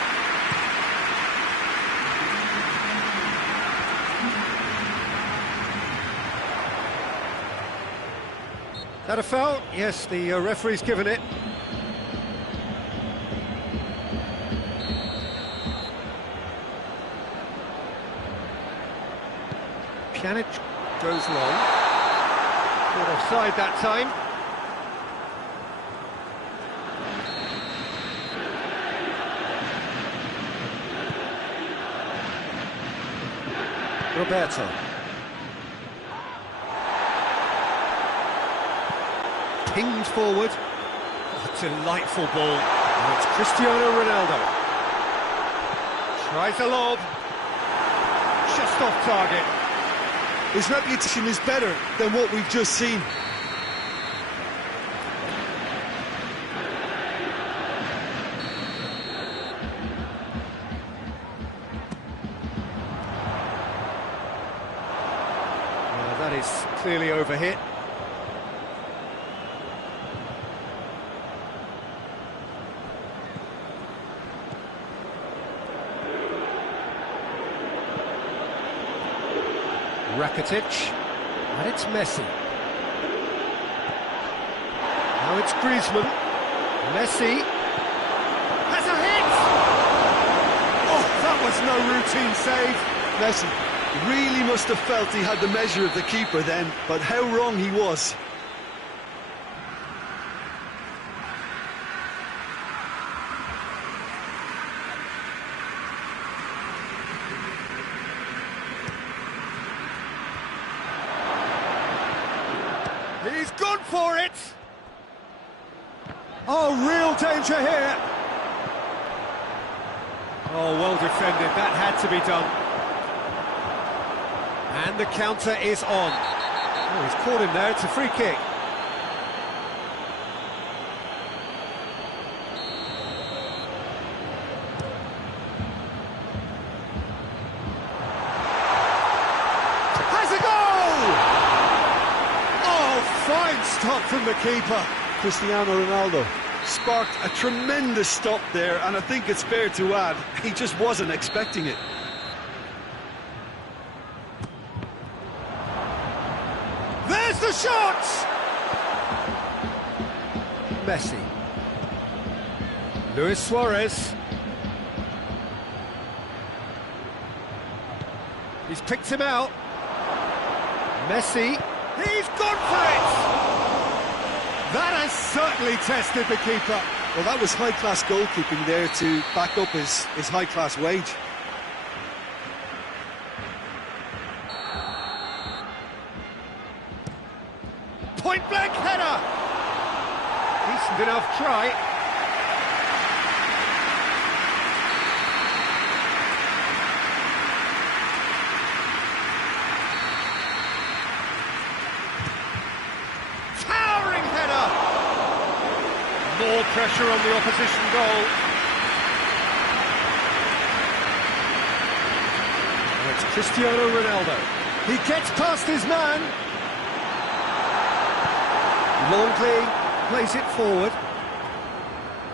That a foul? Yes, the referee's given it. Pjanic goes long. Caught offside that time. Roberto. Pinged forward. Oh, delightful ball. And it's Cristiano Ronaldo. Tries a lob. Just off target. His reputation is better than what we've just seen. That is clearly overhit. Rakitic, and it's Messi. Now it's Griezmann. Messi has a hit! Oh, that was no routine save. Messi really must have felt he had the measure of the keeper then, but how wrong he was. He's gone for it! Oh, real danger here! Oh, well defended, that had to be done. And the counter is on. Oh, he's caught him there, it's a free kick. Has a goal! Oh, fine stop from the keeper. Cristiano Ronaldo sparked a tremendous stop there, and I think it's fair to add, he just wasn't expecting it. There's the shot! Messi. Luis Suarez. He's picked him out. Messi. He's gone for it! That has certainly tested the keeper. Well, that was high-class goalkeeping there to back up his high-class wage. Point-blank header! Decent enough try. Towering header! More pressure on the opposition goal. And it's Cristiano Ronaldo. He gets past his man. Longley plays it forward.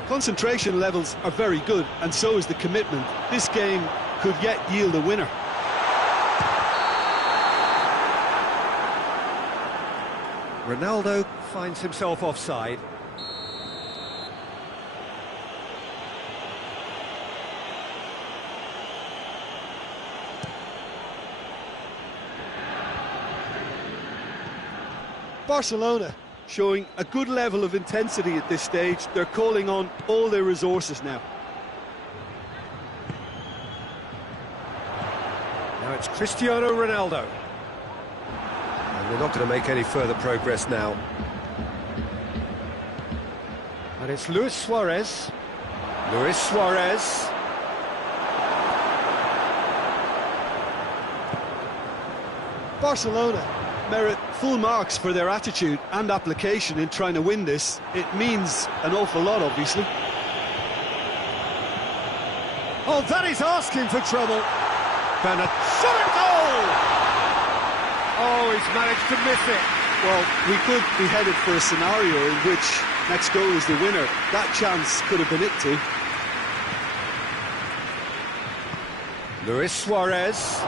Concentration levels are very good, and so is the commitment. This game could yet yield a winner. Ronaldo finds himself offside. Barcelona showing a good level of intensity at this stage. They're calling on all their resources now. Now it's Cristiano Ronaldo. And they're not going to make any further progress now. And it's Luis Suarez. Luis Suarez. Barcelona merit full marks for their attitude and application in trying to win this. It means an awful lot, obviously. Oh, that is asking for trouble. Bernard, shot at goal! Oh, he's managed to miss it. Well, we could be headed for a scenario in which next goal is the winner. That chance could have been it too. Luis Suarez.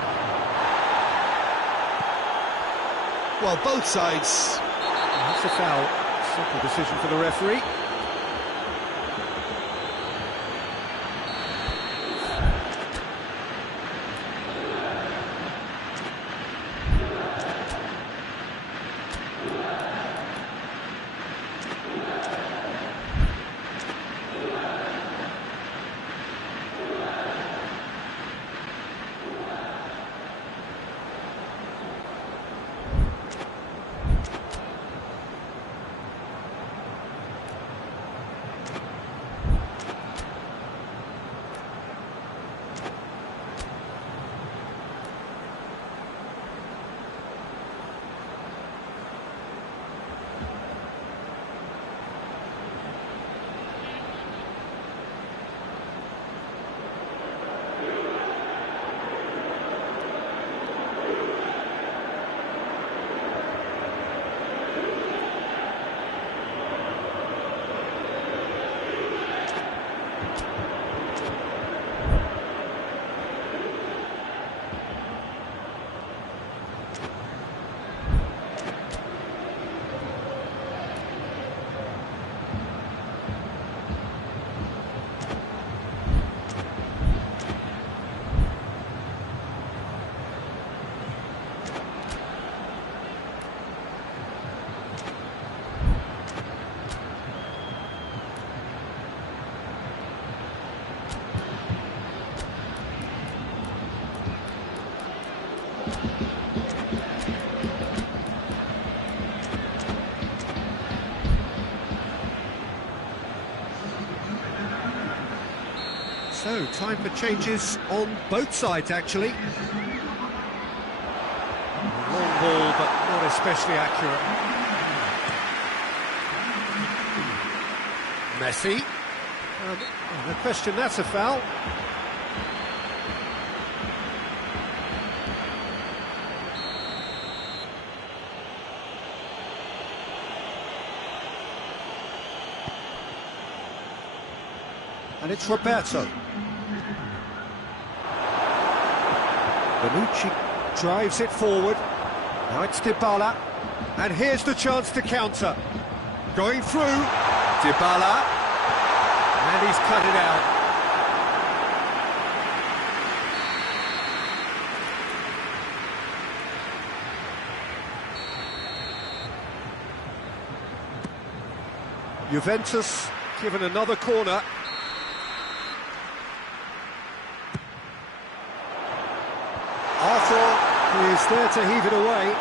Well, both sides. That's a foul. Simple decision for the referee. So, time for changes on both sides, actually. Long ball, but not especially accurate. Messi. No question, that's a foul. And it's Roberto. Bonucci drives it forward. Now it's Dybala. And here's the chance to counter. Going through. Dybala. And he's cut it out. Juventus given another corner. Arthur is there to heave it away.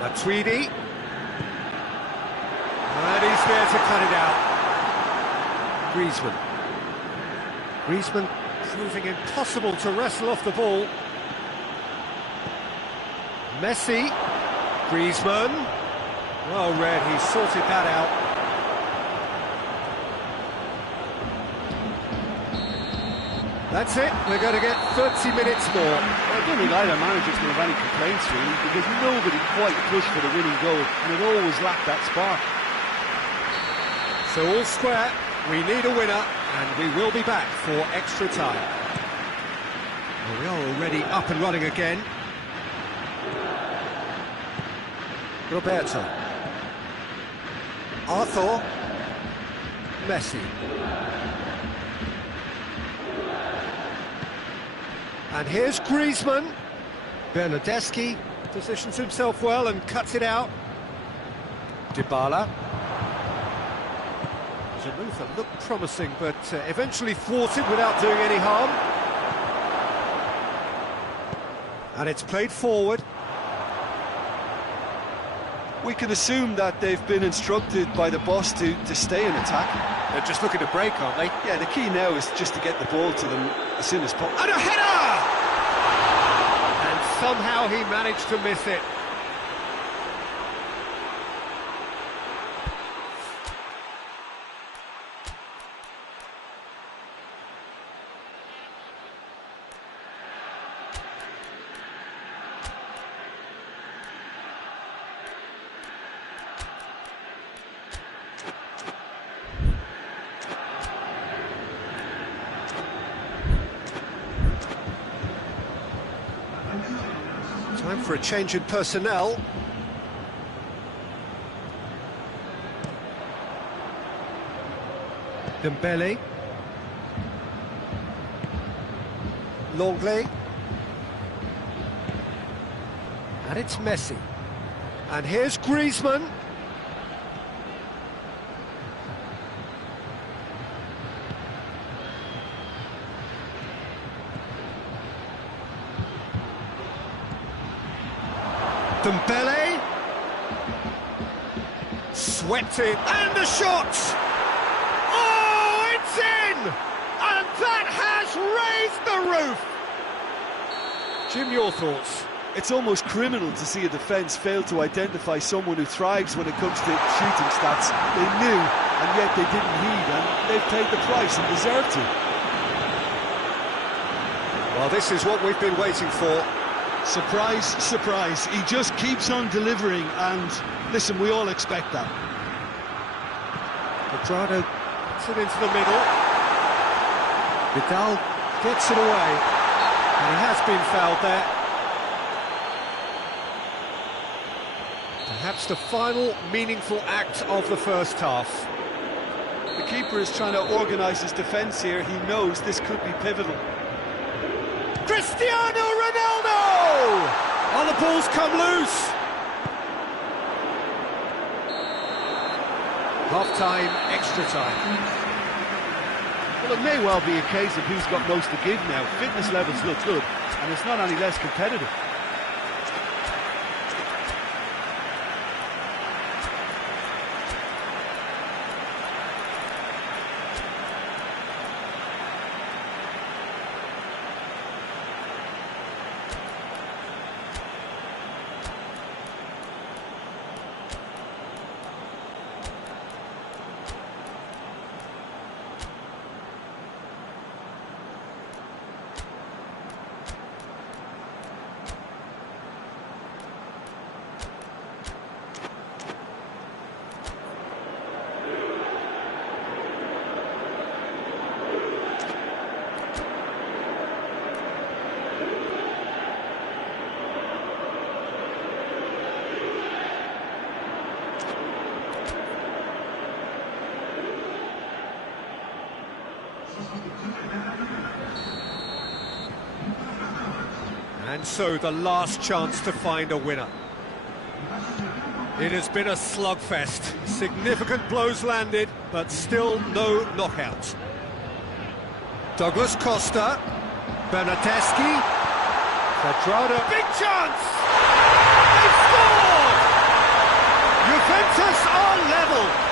Matuidi. And he's there to cut it out. Griezmann. Griezmann proving impossible to wrestle off the ball. Messi. Griezmann. Well read, he sorted that out. That's it, we're going to get 30 minutes more. I don't think either manager's going to have any complaints really, because nobody quite pushed for the winning goal, and it always lacked that spark. So all square, we need a winner, and we will be back for extra time. Well, we are already up and running again. Roberto. Arthur. Messi. And here's Griezmann. Bernardeschi positions himself well and cuts it out. Dybala. There's a move that looked promising, but eventually thwarted without doing any harm. And it's played forward. We can assume that they've been instructed by the boss to stay in attack. They're just looking to break, aren't they? Yeah, the key now is just to get the ball to them as soon as possible. And a header! And somehow he managed to miss it. Time for a change in personnel. Dembele. Longley. And it's Messi. And here's Griezmann. Dembele, swept in, and the shot! Oh, it's in! And that has raised the roof! Jim, your thoughts? It's almost criminal to see a defence fail to identify someone who thrives when it comes to shooting stats. They knew, and yet they didn't heed, and they've paid the price and deserve to. Well, this is what we've been waiting for. Surprise, surprise, he just keeps on delivering, and listen, we all expect that. Pedrado puts it into the middle. Vidal gets it away, and he has been fouled there. Perhaps the final meaningful act of the first half. The keeper is trying to organise his defence here. He knows this could be pivotal. Cristiano Ronaldo! Oh, the ball's come loose. Half-time, extra time. Well, it may well be a case of who's got most to give now. Fitness levels look good, and it's not any less competitive. And so the last chance to find a winner. It has been a slugfest. Significant blows landed, but still no knockout. Douglas Costa, Bernardeschi, Pedrado. Big chance! They scored! Juventus are level.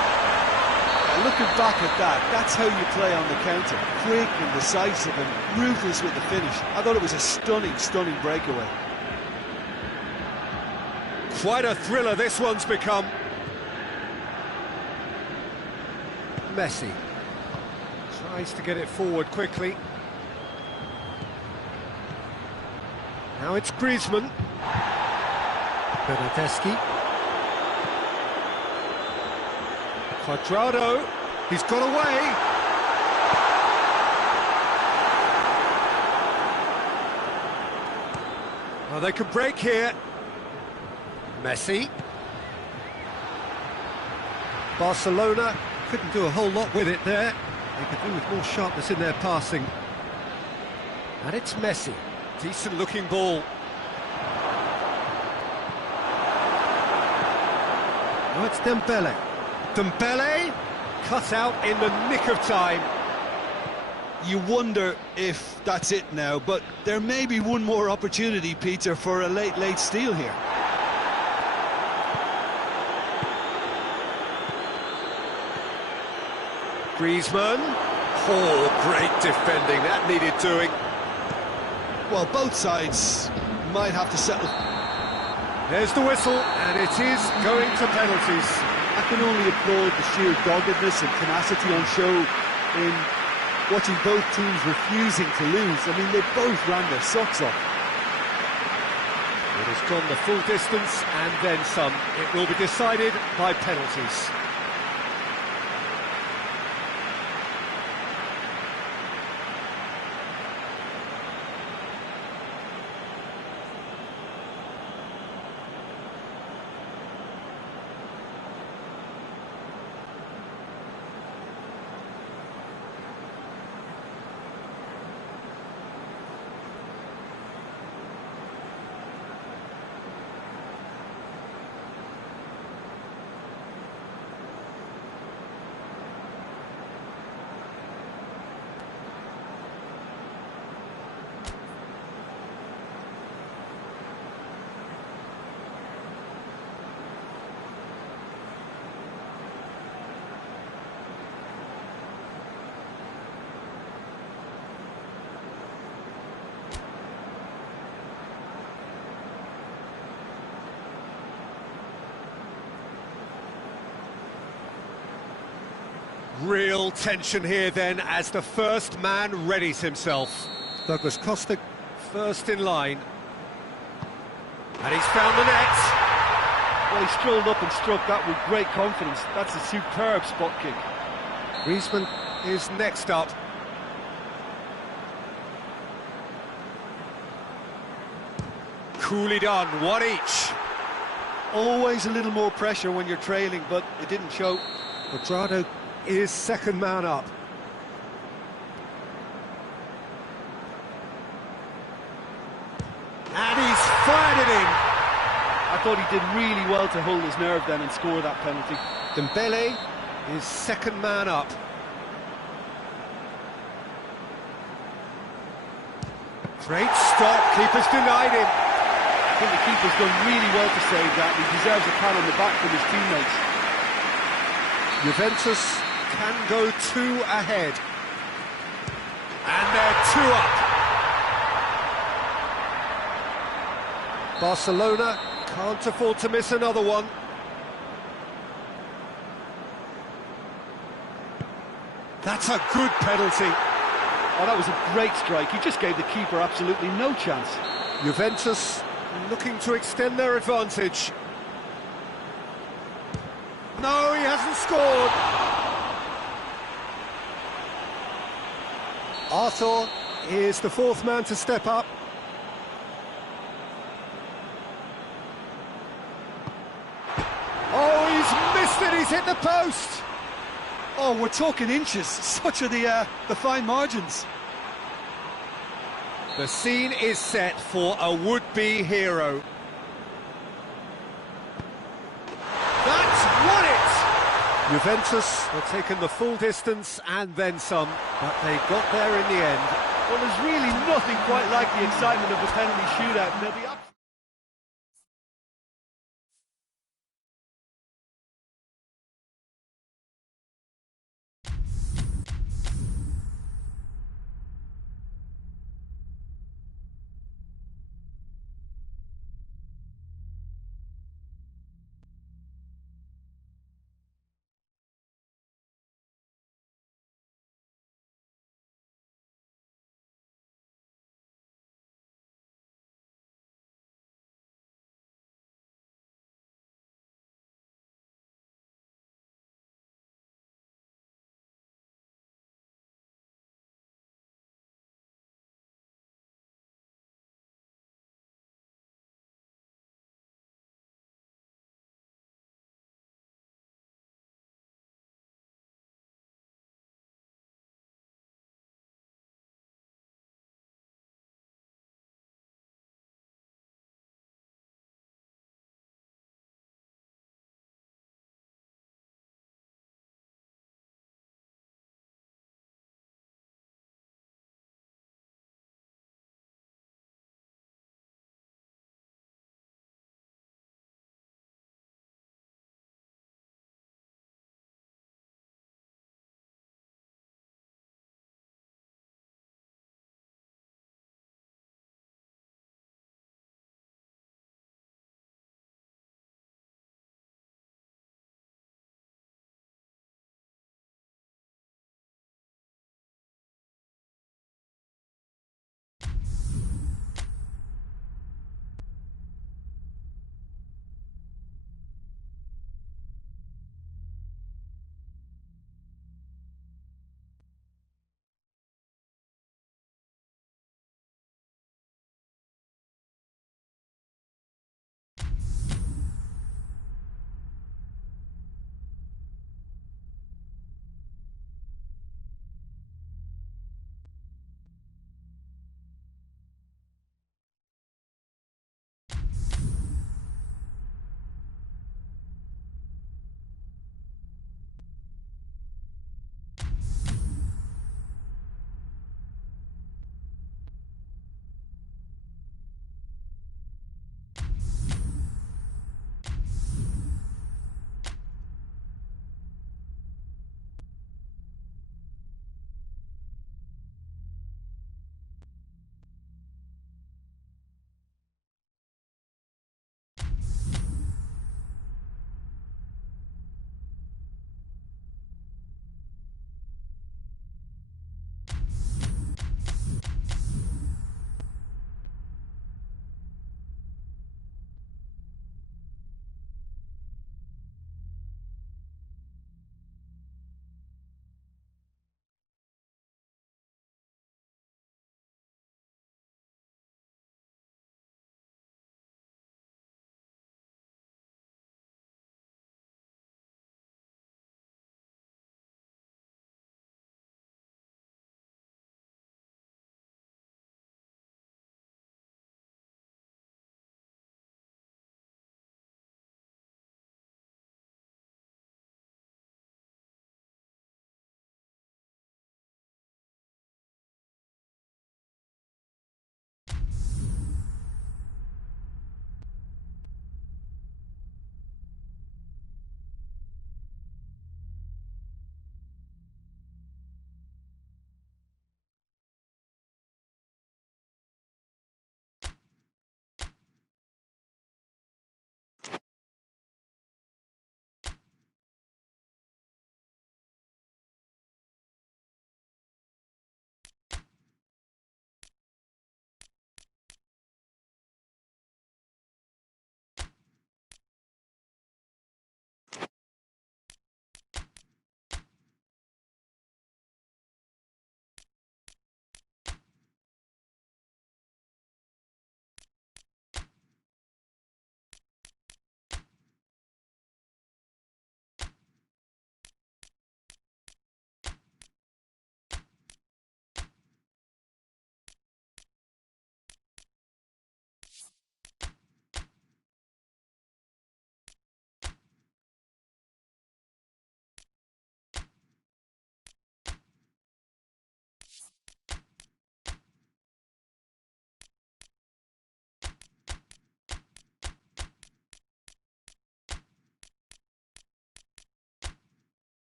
Looking back at that, that's how you play on the counter. Quick and decisive and ruthless with the finish. I thought it was a stunning, stunning breakaway. Quite a thriller this one's become. Messi tries to get it forward quickly. Now it's Griezmann. Bernardeschi. Cuadrado, he's got away. Well, they can break here. Messi. Barcelona couldn't do a whole lot with it there. They could do with more sharpness in their passing. And it's Messi. Decent looking ball. Now it's Dembele. Dembele cut out in the nick of time. you wonder if that's it now, but there may be one more opportunity, Peter, for a late steal here. Griezmann. Oh, great defending, that needed doing. Well, both sides might have to settle. There's the whistle, and it is going to penalties. I can only applaud the sheer doggedness and tenacity on show in watching both teams refusing to lose. I mean, they both ran their socks off. It has gone the full distance and then some. It will be decided by penalties. Real tension here then as the first man readies himself. Douglas Costa first in line. And he's found the net. Well, he strolled up and struck that with great confidence. That's a superb spot kick. Griezmann is next up. Coolly done, one each. Always a little more pressure when you're trailing, but it didn't show. Quadrado is second man up. And he's fired it in. I thought he did really well to hold his nerve then and score that penalty. Dembele is second man up. Great stop, keeper's denied him. I think the keeper's done really well to save that. He deserves a pat on the back from his teammates. Juventus can go 2 ahead. And they're 2 up. Barcelona can't afford to miss another one. That's a good penalty. Oh, that was a great strike. He just gave the keeper absolutely no chance. Juventus looking to extend their advantage. No, he hasn't scored. Arthur is the fourth man to step up. Oh, he's missed it, he's hit the post. Oh, we're talking inches. Such are the fine margins. The scene is set for a would-be hero. That's won it! Juventus have taken the full distance and then some, but they got there in the end. Well, there's really nothing quite like the excitement of a penalty shootout. They'll be up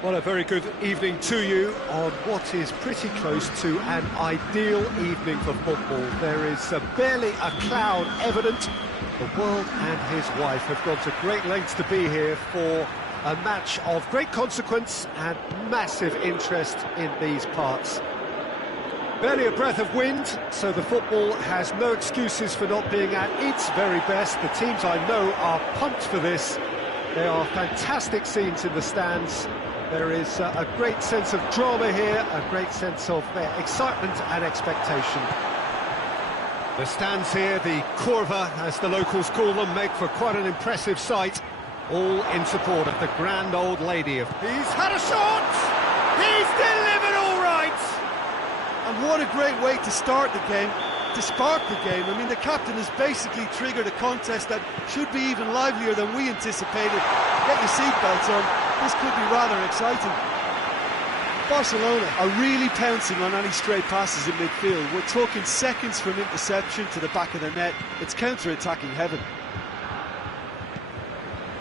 Well, a very good evening to you on what is pretty close to an ideal evening for football. There is barely a cloud evident. The world and his wife have gone to great lengths to be here for a match of great consequence and massive interest in these parts. Barely a breath of wind, so the football has no excuses for not being at its very best. The teams I know are pumped for this. There are fantastic scenes in the stands. There is a great sense of drama here, a great sense of excitement and expectation. The stands here, the curva, as the locals call them, make for quite an impressive sight, all in support of the grand old lady of... He's had a shot! He's delivered all right! And what a great way to start the game, to spark the game. I mean, the captain has basically triggered a contest that should be even livelier than we anticipated. Get your seatbelts on, this could be rather exciting. Barcelona are really pouncing on any stray passes in midfield. We're talking seconds from interception to the back of the net. It's counter-attacking heaven.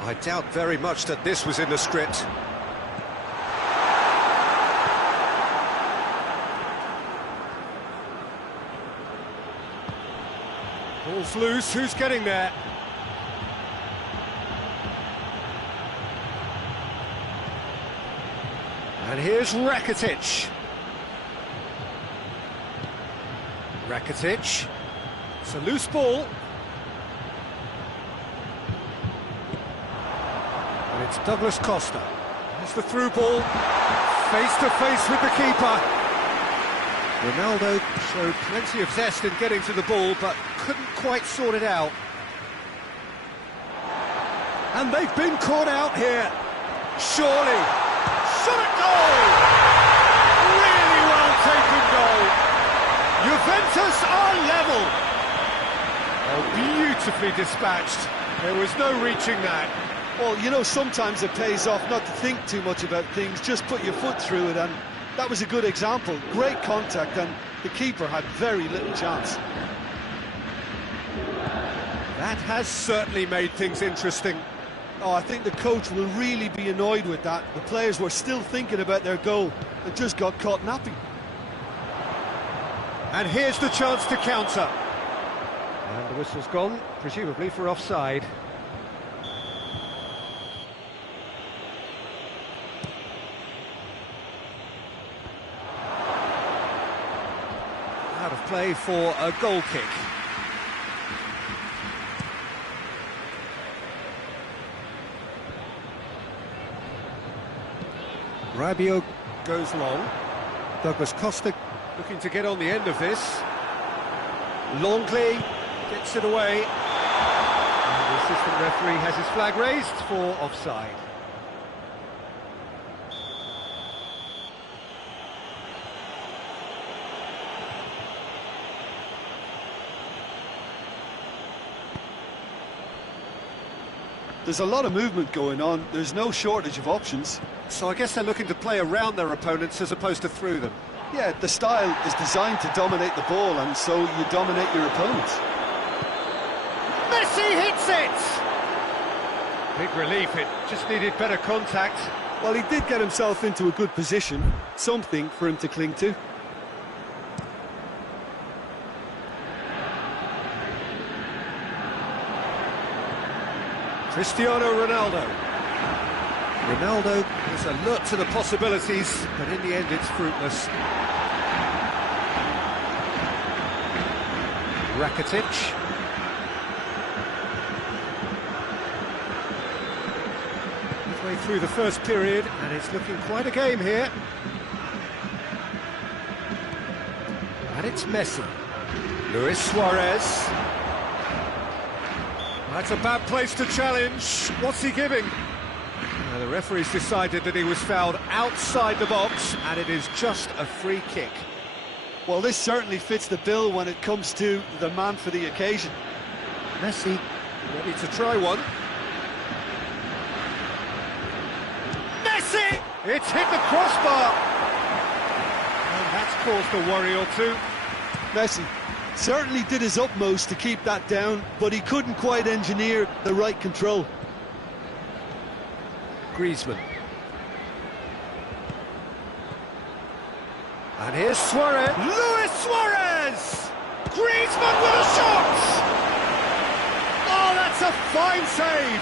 I doubt very much that this was in the script. Ball's loose, who's getting there? And here's Rakitic. Rakitic. It's a loose ball. And it's Douglas Costa. Here's the through ball. Face to face with the keeper. Ronaldo showed plenty of zest in getting to the ball, but couldn't quite sort it out. And they've been caught out here. Surely. Shot at goal! Really well taken goal. Juventus are level. Oh, beautifully dispatched. There was no reaching that. Well, you know, sometimes it pays off not to think too much about things, just put your foot through it, and that was a good example. Great contact, and the keeper had very little chance. That has certainly made things interesting. Oh, I think the coach will really be annoyed with that. The players were still thinking about their goal and just got caught napping. And here's the chance to counter. And the whistle's gone, presumably for offside. Out of play for a goal kick. Rabiot goes long. Douglas Costa looking to get on the end of this. Longley gets it away. And the assistant referee has his flag raised for offside. There's a lot of movement going on. There's no shortage of options. So I guess they're looking to play around their opponents as opposed to through them. Yeah, the style is designed to dominate the ball, and so you dominate your opponents. Messi hits it! Big relief, it just needed better contact. Well, he did get himself into a good position, something for him to cling to. Cristiano Ronaldo. Ronaldo is alert to the possibilities, but in the end it's fruitless. Rakitic. Midway through the first period, and it's looking quite a game here. And it's Messi. Luis Suarez. That's a bad place to challenge. What's he giving? The referee's decided that he was fouled outside the box, and it is just a free kick. Well, this certainly fits the bill when it comes to the man for the occasion. Messi ready to try one. Messi! It's hit the crossbar! And that's caused a worry or two. Messi certainly did his utmost to keep that down, but he couldn't quite engineer the right control. Griezmann. And here's Suarez. Luis Suarez! Griezmann with a shot! Oh, that's a fine save!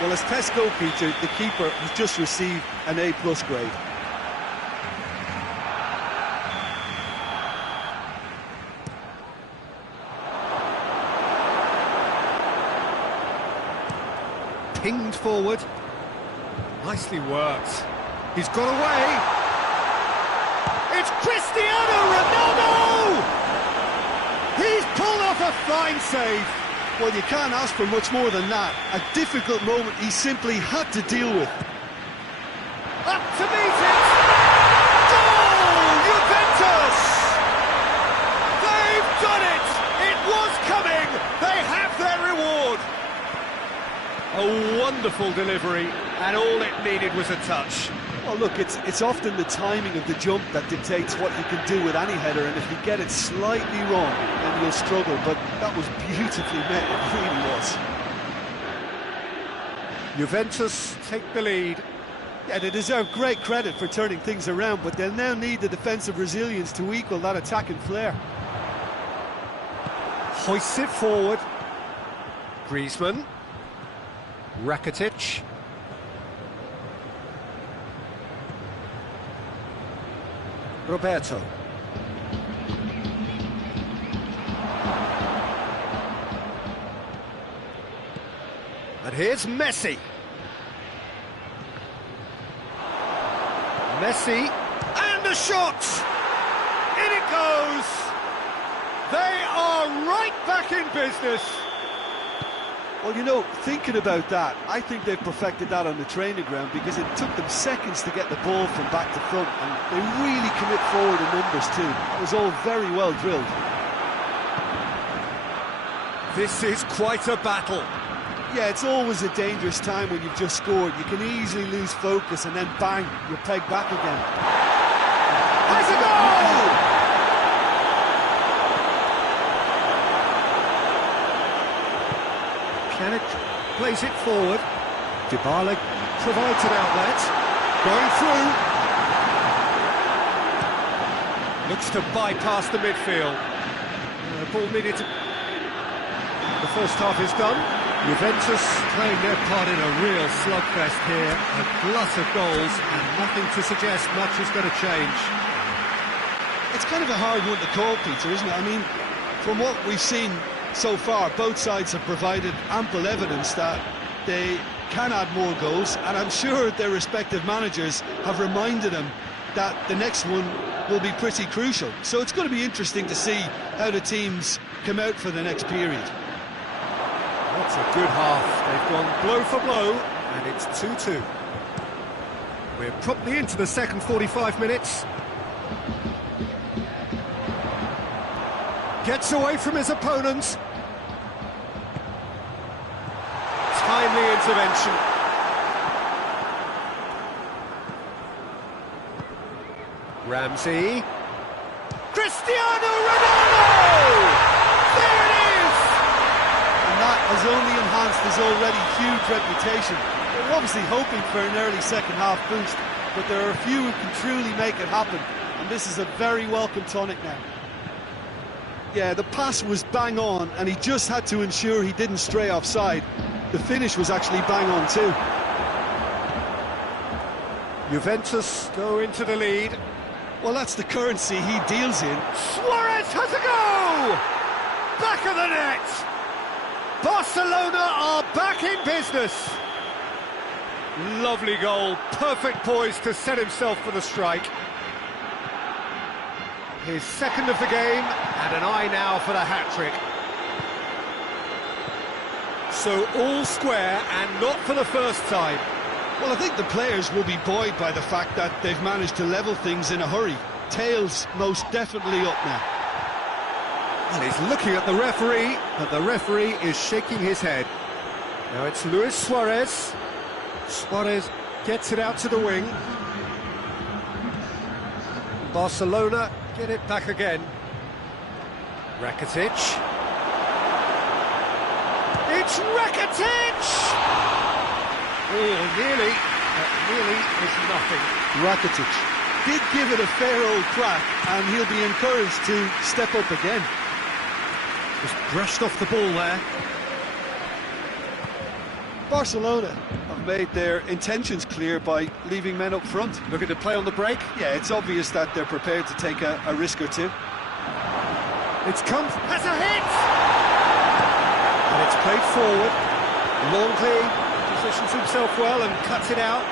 Well, as test goalkeeper, the keeper has just received an A+ grade. Pinged forward. Nicely worked. He's got away. It's Cristiano Ronaldo! He's pulled off a fine save. Well, you can't ask for much more than that. A difficult moment he simply had to deal with. Up to meet it! Goal! Juventus! They've done it! It was coming! They have their reward! A wonderful delivery, and all it needed was a touch. Well, look, it's often the timing of the jump that dictates what you can do with any header, and if you get it slightly wrong, then you'll struggle, but that was beautifully met, it really was. Juventus take the lead. Yeah, they deserve great credit for turning things around, but they'll now need the defensive resilience to equal that attacking flair. Hoists it forward. Griezmann. Rakitic. Roberto. And here's Messi. Messi, and a shot! In it goes! They are right back in business. Well, you know, thinking about that, I think they've perfected that on the training ground because it took them seconds to get the ball from back to front, and they really commit forward in numbers too. It was all very well drilled. This is quite a battle. Yeah, it's always a dangerous time when you've just scored. You can easily lose focus and then bang, you're pegged back again. Has a goal! Pjanic plays it forward. Dybala provides an outlet. Going through. Looks to bypass the midfield. The ball needed to... The first half is done. Juventus playing their part in a real slugfest here. A glut of goals and nothing to suggest much is going to change. It's kind of a hard one to call, Peter, isn't it? I mean, from what we've seen so far, both sides have provided ample evidence that they can add more goals, and I'm sure their respective managers have reminded them that the next one will be pretty crucial. So it's going to be interesting to see how the teams come out for the next period. That's a good half. They've gone blow for blow, and it's 2-2. We're promptly into the second 45 minutes. Gets away from his opponents. Timely intervention. Ramsey. Cristiano Ronaldo! There it is! And that has only enhanced his already huge reputation. They're obviously hoping for an early second half boost, but there are a few who can truly make it happen, and this is a very welcome tonic now. Yeah, the pass was bang on, and he just had to ensure he didn't stray offside. The finish was actually bang on too. Juventus go into the lead. Well, that's the currency he deals in. Suarez has a go! Back of the net! Barcelona are back in business. Lovely goal, perfect poise to set himself for the strike. His second of the game, and an eye now for the hat-trick. So all square, and not for the first time. Well, I think the players will be buoyed by the fact that they've managed to level things in a hurry. Tails most definitely up now. Well, he's looking at the referee, but the referee is shaking his head. Now it's Luis Suarez. Suarez gets it out to the wing. Barcelona get it back again. Rakitic. It's Rakitic! Oh, nearly. That nearly is nothing. Rakitic. did give it a fair old crack, and he'll be encouraged to step up again. Just brushed off the ball there. Barcelona have made their intentions clear by leaving men up front. Looking to play on the break. Yeah, it's obvious that they're prepared to take a risk or two. It's come, has a hit! And it's played forward. Longley positions himself well and cuts it out.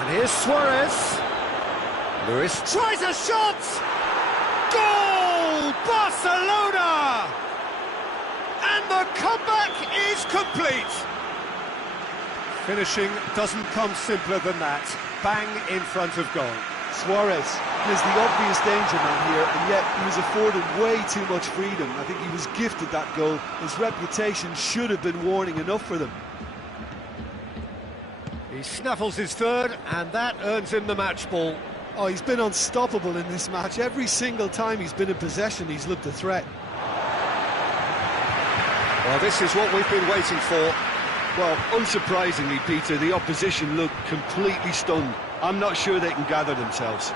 And here's Suarez. Lewis tries a shot! Goal! Barcelona! And the comeback is complete. Finishing doesn't come simpler than that. Bang in front of goal. Suarez is the obvious danger man here, and yet he was afforded way too much freedom. I think he was gifted that goal. His reputation should have been warning enough for them. He snaffles his third, and that earns him the match ball. Oh, he's been unstoppable in this match. Every single time he's been in possession, he's looked a threat. Well, this is what we've been waiting for. Well, unsurprisingly, Peter, the opposition look completely stunned. I'm not sure they can gather themselves.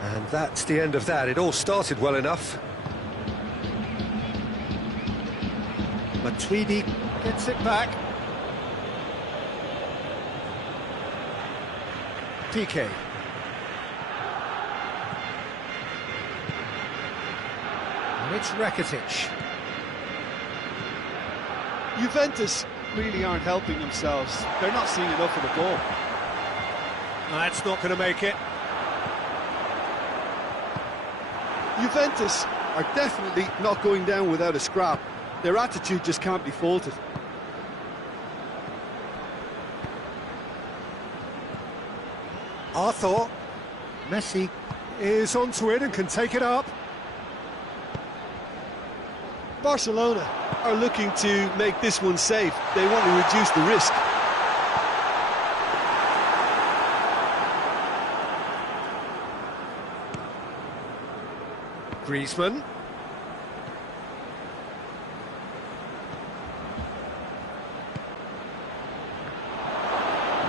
And that's the end of that. It all started well enough. Matuidi gets it back. PK. And it's Rakitic. Juventus really aren't helping themselves. They're not seeing enough of the ball. That's not going to make it. Juventus are definitely not going down without a scrap. Their attitude just can't be faulted. Arthur. Messi is onto it and can take it up. Barcelona are looking to make this one safe. They want to reduce the risk. Griezmann.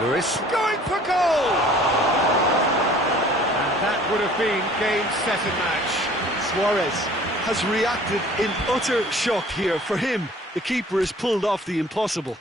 Lewis going for goal! And that would have been game, set and match. Suarez Has reacted in utter shock here. For him, the keeper has pulled off the impossible.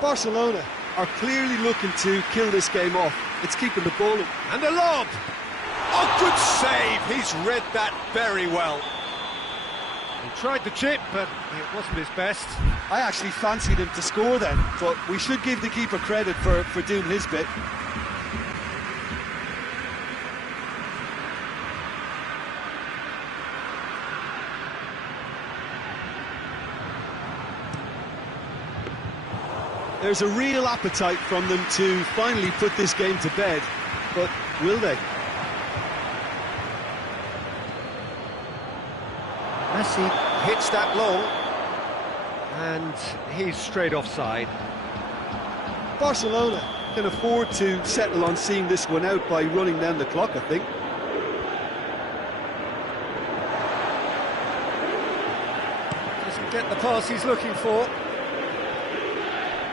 Barcelona are clearly looking to kill this game off. It's keeping the ball in. And the lob! Oh, good save! He's read that very well. He tried the chip, but it wasn't his best. I actually fancied him to score then, but we should give the keeper credit for doing his bit. There's a real appetite from them to finally put this game to bed, but will they? Messi hits that long, and he's straight offside. Barcelona can afford to settle on seeing this one out by running down the clock, I think. Doesn't get the pass he's looking for.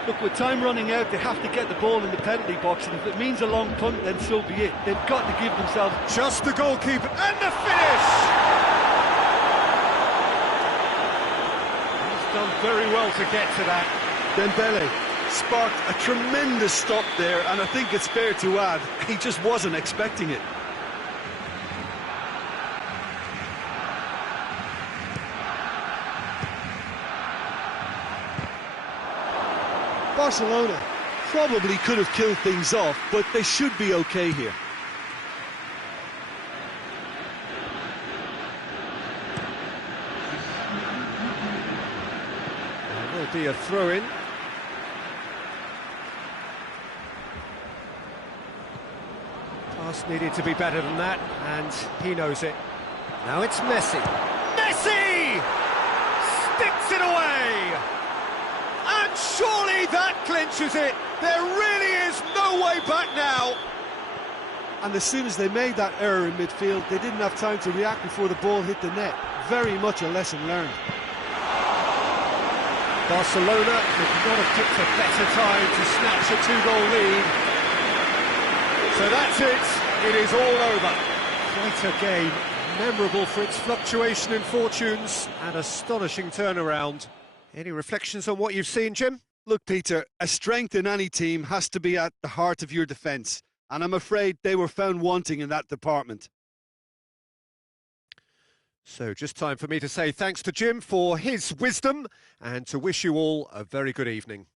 Look, with time running out, they have to get the ball in the penalty box, and if it means a long punt, then so be it. They've got to give themselves... Just the goalkeeper, and the finish! He's done very well to get to that. Dembele sparked a tremendous stop there, and I think it's fair to add, he just wasn't expecting it. Barcelona probably could have killed things off, but they should be okay here. There will be a throw-in. Pass needed to be better than that, and he knows it. Now it's Messi. Messi! Sticks it away! And surely that clinches it. There really is no way back now. And as soon as they made that error in midfield, they didn't have time to react before the ball hit the net. Very much a lesson learned. Barcelona could not have picked a better time to snatch a two-goal lead. So that's it. It is all over. Quite a game. Memorable for its fluctuation in fortunes and astonishing turnaround. Any reflections on what you've seen, Jim? Look, Peter, a strength in any team has to be at the heart of your defence, and I'm afraid they were found wanting in that department. So just time for me to say thanks to Jim for his wisdom and to wish you all a very good evening.